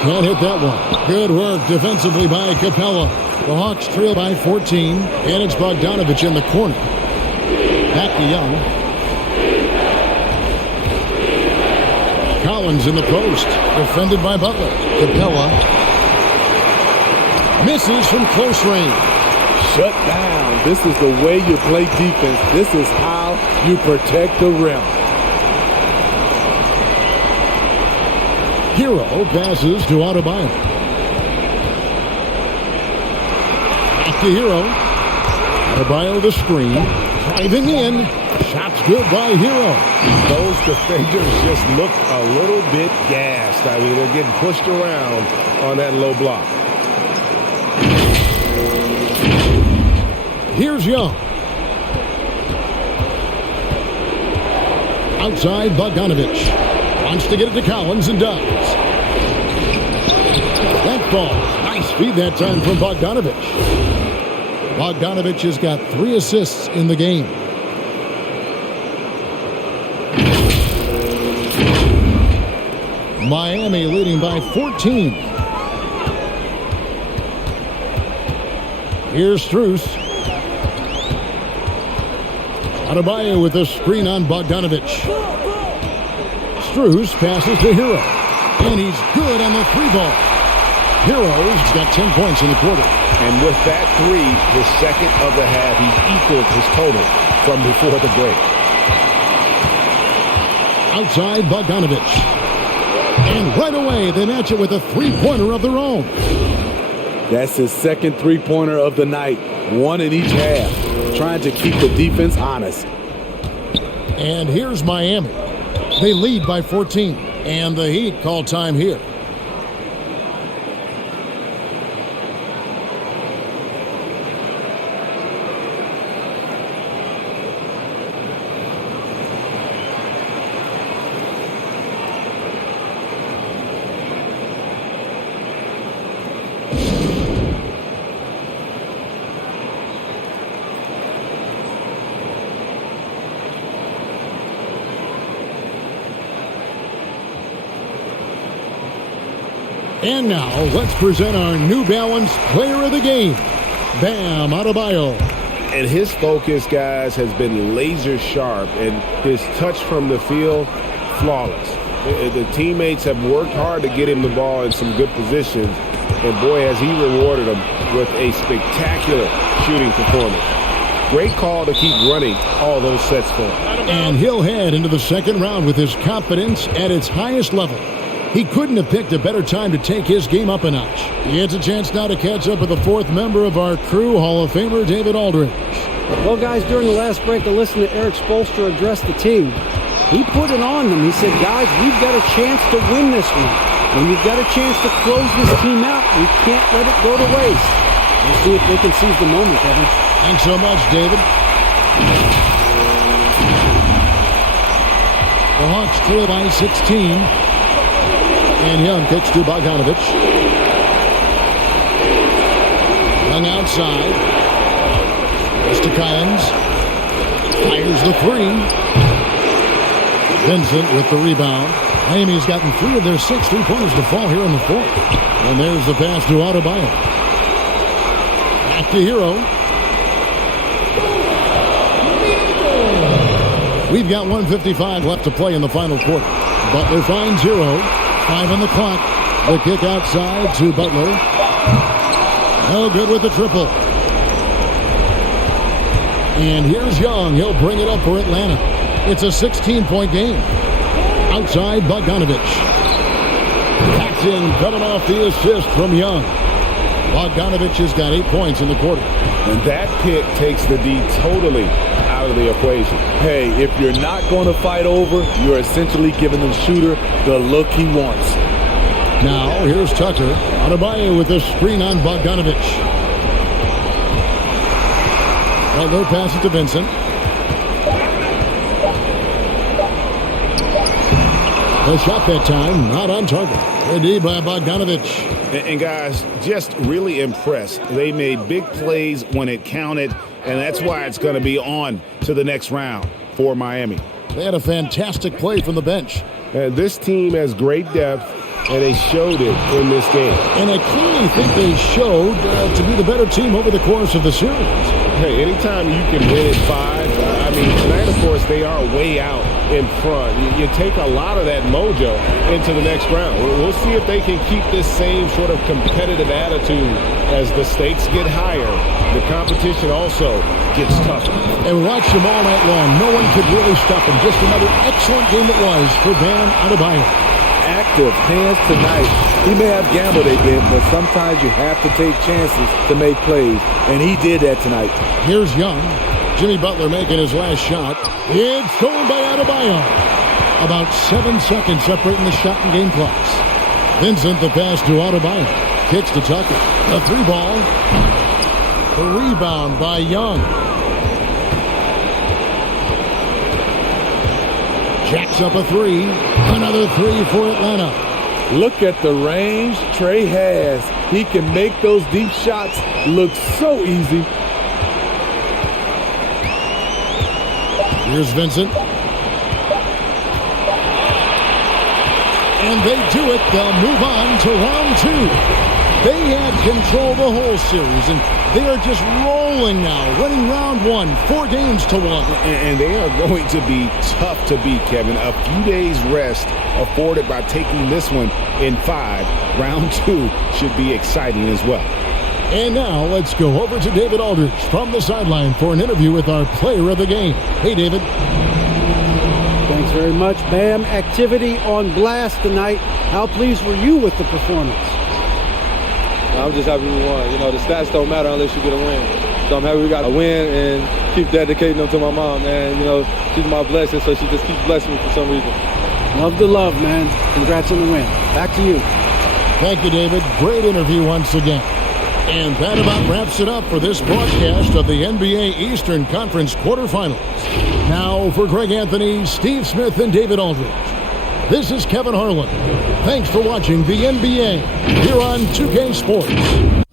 Can't hit that one. Good work defensively by Capella. The Hawks trail by 14. And it's Bogdanovich in the corner. Back to Young. Collins in the post. Defended by Butler. Capella. Misses from close range. Shut down. This is the way you play defense. This is how you protect the rim. Hero passes to Adebayo. Back to Hero. Adebayo the screen. Driving in. Shots good by Hero. Those defenders just look a little bit gassed. I mean, they're getting pushed around on that low block. Here's Young. Outside, Bogdanovich. Wants to get it to Collins and does. That ball. Nice feed that time from Bogdanovich. Bogdanovich has got 3 assists in the game. Miami leading by 14. Here's Strus. Adebayo with a screen on Bogdanovich. Strus passes to Hero. And he's good on the 3-ball. Hero's got 10 points in the quarter. And with that 3, his second of the half, he equaled his total from before the break. Outside, Bogdanovich. And right away, they match it with a 3-pointer of their own. That's his second 3-pointer of the night. 1 in each half. Trying to keep the defense honest. And here's Miami. They lead by 14. And the Heat call time here. And now, let's present our New Balance Player of the Game, Bam Adebayo. And his focus, guys, has been laser sharp, and his touch from the field, flawless. The teammates have worked hard to get him the ball in some good positions, and boy, has he rewarded them with a spectacular shooting performance. Great call to keep running all those sets for him. And he'll head into the second round with his confidence at its highest level. He couldn't have picked a better time to take his game up a notch. He gets a chance now to catch up with the 4th member of our crew, Hall of Famer David Aldridge. Well, guys, during the last break, I listened to Eric Spoelstra address the team. He put it on them. He said, guys, we've got a chance to win this one. When you've got a chance to close this team out, we can't let it go to waste. We'll see if they can seize the moment, Kevin. Thanks so much, David. The Hawks trail by 16. And Young kicks to Bogdanovich. Young outside. Goes to Collins. Fires the 3. Vincent with the rebound. Miami's gotten 3 of their 6 3-pointers to fall here in the 4th. And there's the pass to Adebayo. Back to Hero. We've got 1:55 left to play in the final quarter. Butler finds Hero. 5 on the clock. The kick outside to Butler. No good with the triple. And here's Young. He'll bring it up for Atlanta. It's a 16-point game. Outside, Bogdanovich. Paxson coming off the assist from Young. Bogdanovich has got 8 points in the quarter. And that pick takes the D totally out out of the equation. Hey, if you're not going to fight over, you're essentially giving the shooter the look he wants. Now, here's Tucker. Adebayo with a screen on Bogdanovich. Butler passes to Vincent. The shot that time, not on target. Good D by Bogdanovich. And guys, just really impressed. They made big plays when it counted, and that's why it's going to be on to the next round for Miami. They had a fantastic play from the bench. This team has great depth, and they showed it in this game. And I clearly think they showed to be the better team over the course of the series. Hey, anytime you can win at 5, tonight, of course, they are way out in front. You take a lot of that mojo into the next round. We'll see if they can keep this same sort of competitive attitude as the stakes get higher. The competition also gets tougher. And we watched them all night long. No one could really stop them. Just another excellent game it was for Bam Adebayo. Active hands tonight. He may have gambled a bit, but sometimes you have to take chances to make plays, and he did that tonight. Here's Young. Jimmy Butler making his last shot. It's stolen by Adebayo. About 7 seconds separating the shot and game clocks. Vincent, the pass to Adebayo. Kicks to Tucker. The 3-ball. The rebound by Young. Jacks up a 3. Another 3 for Atlanta. Look at the range Trey has. He can make those deep shots look so easy. Here's Vincent. And they do it. They'll move on to round 2. They had control the whole series, and they are just rolling now, winning round 1, 4 games to 1. And they are going to be tough to beat, Kevin. A few days rest afforded by taking this one in 5. Round 2 should be exciting as well. And now let's go over to David Aldridge from the sideline for an interview with our player of the game. Hey, David. Thanks very much, Bam. Activity on blast tonight. How pleased were you with the performance? I'm just happy we won. You know, the stats don't matter unless you get a win. So I'm happy we got a win and keep dedicating them to my mom, man. You know, she's my blessing, so she just keeps blessing me for some reason. Love the love, man. Congrats on the win. Back to you. Thank you, David. Great interview once again. And that about wraps it up for this broadcast of the NBA Eastern Conference quarterfinals. Now for Greg Anthony, Steve Smith, and David Aldridge. This is Kevin Harlan. Thanks for watching the NBA here on 2K Sports.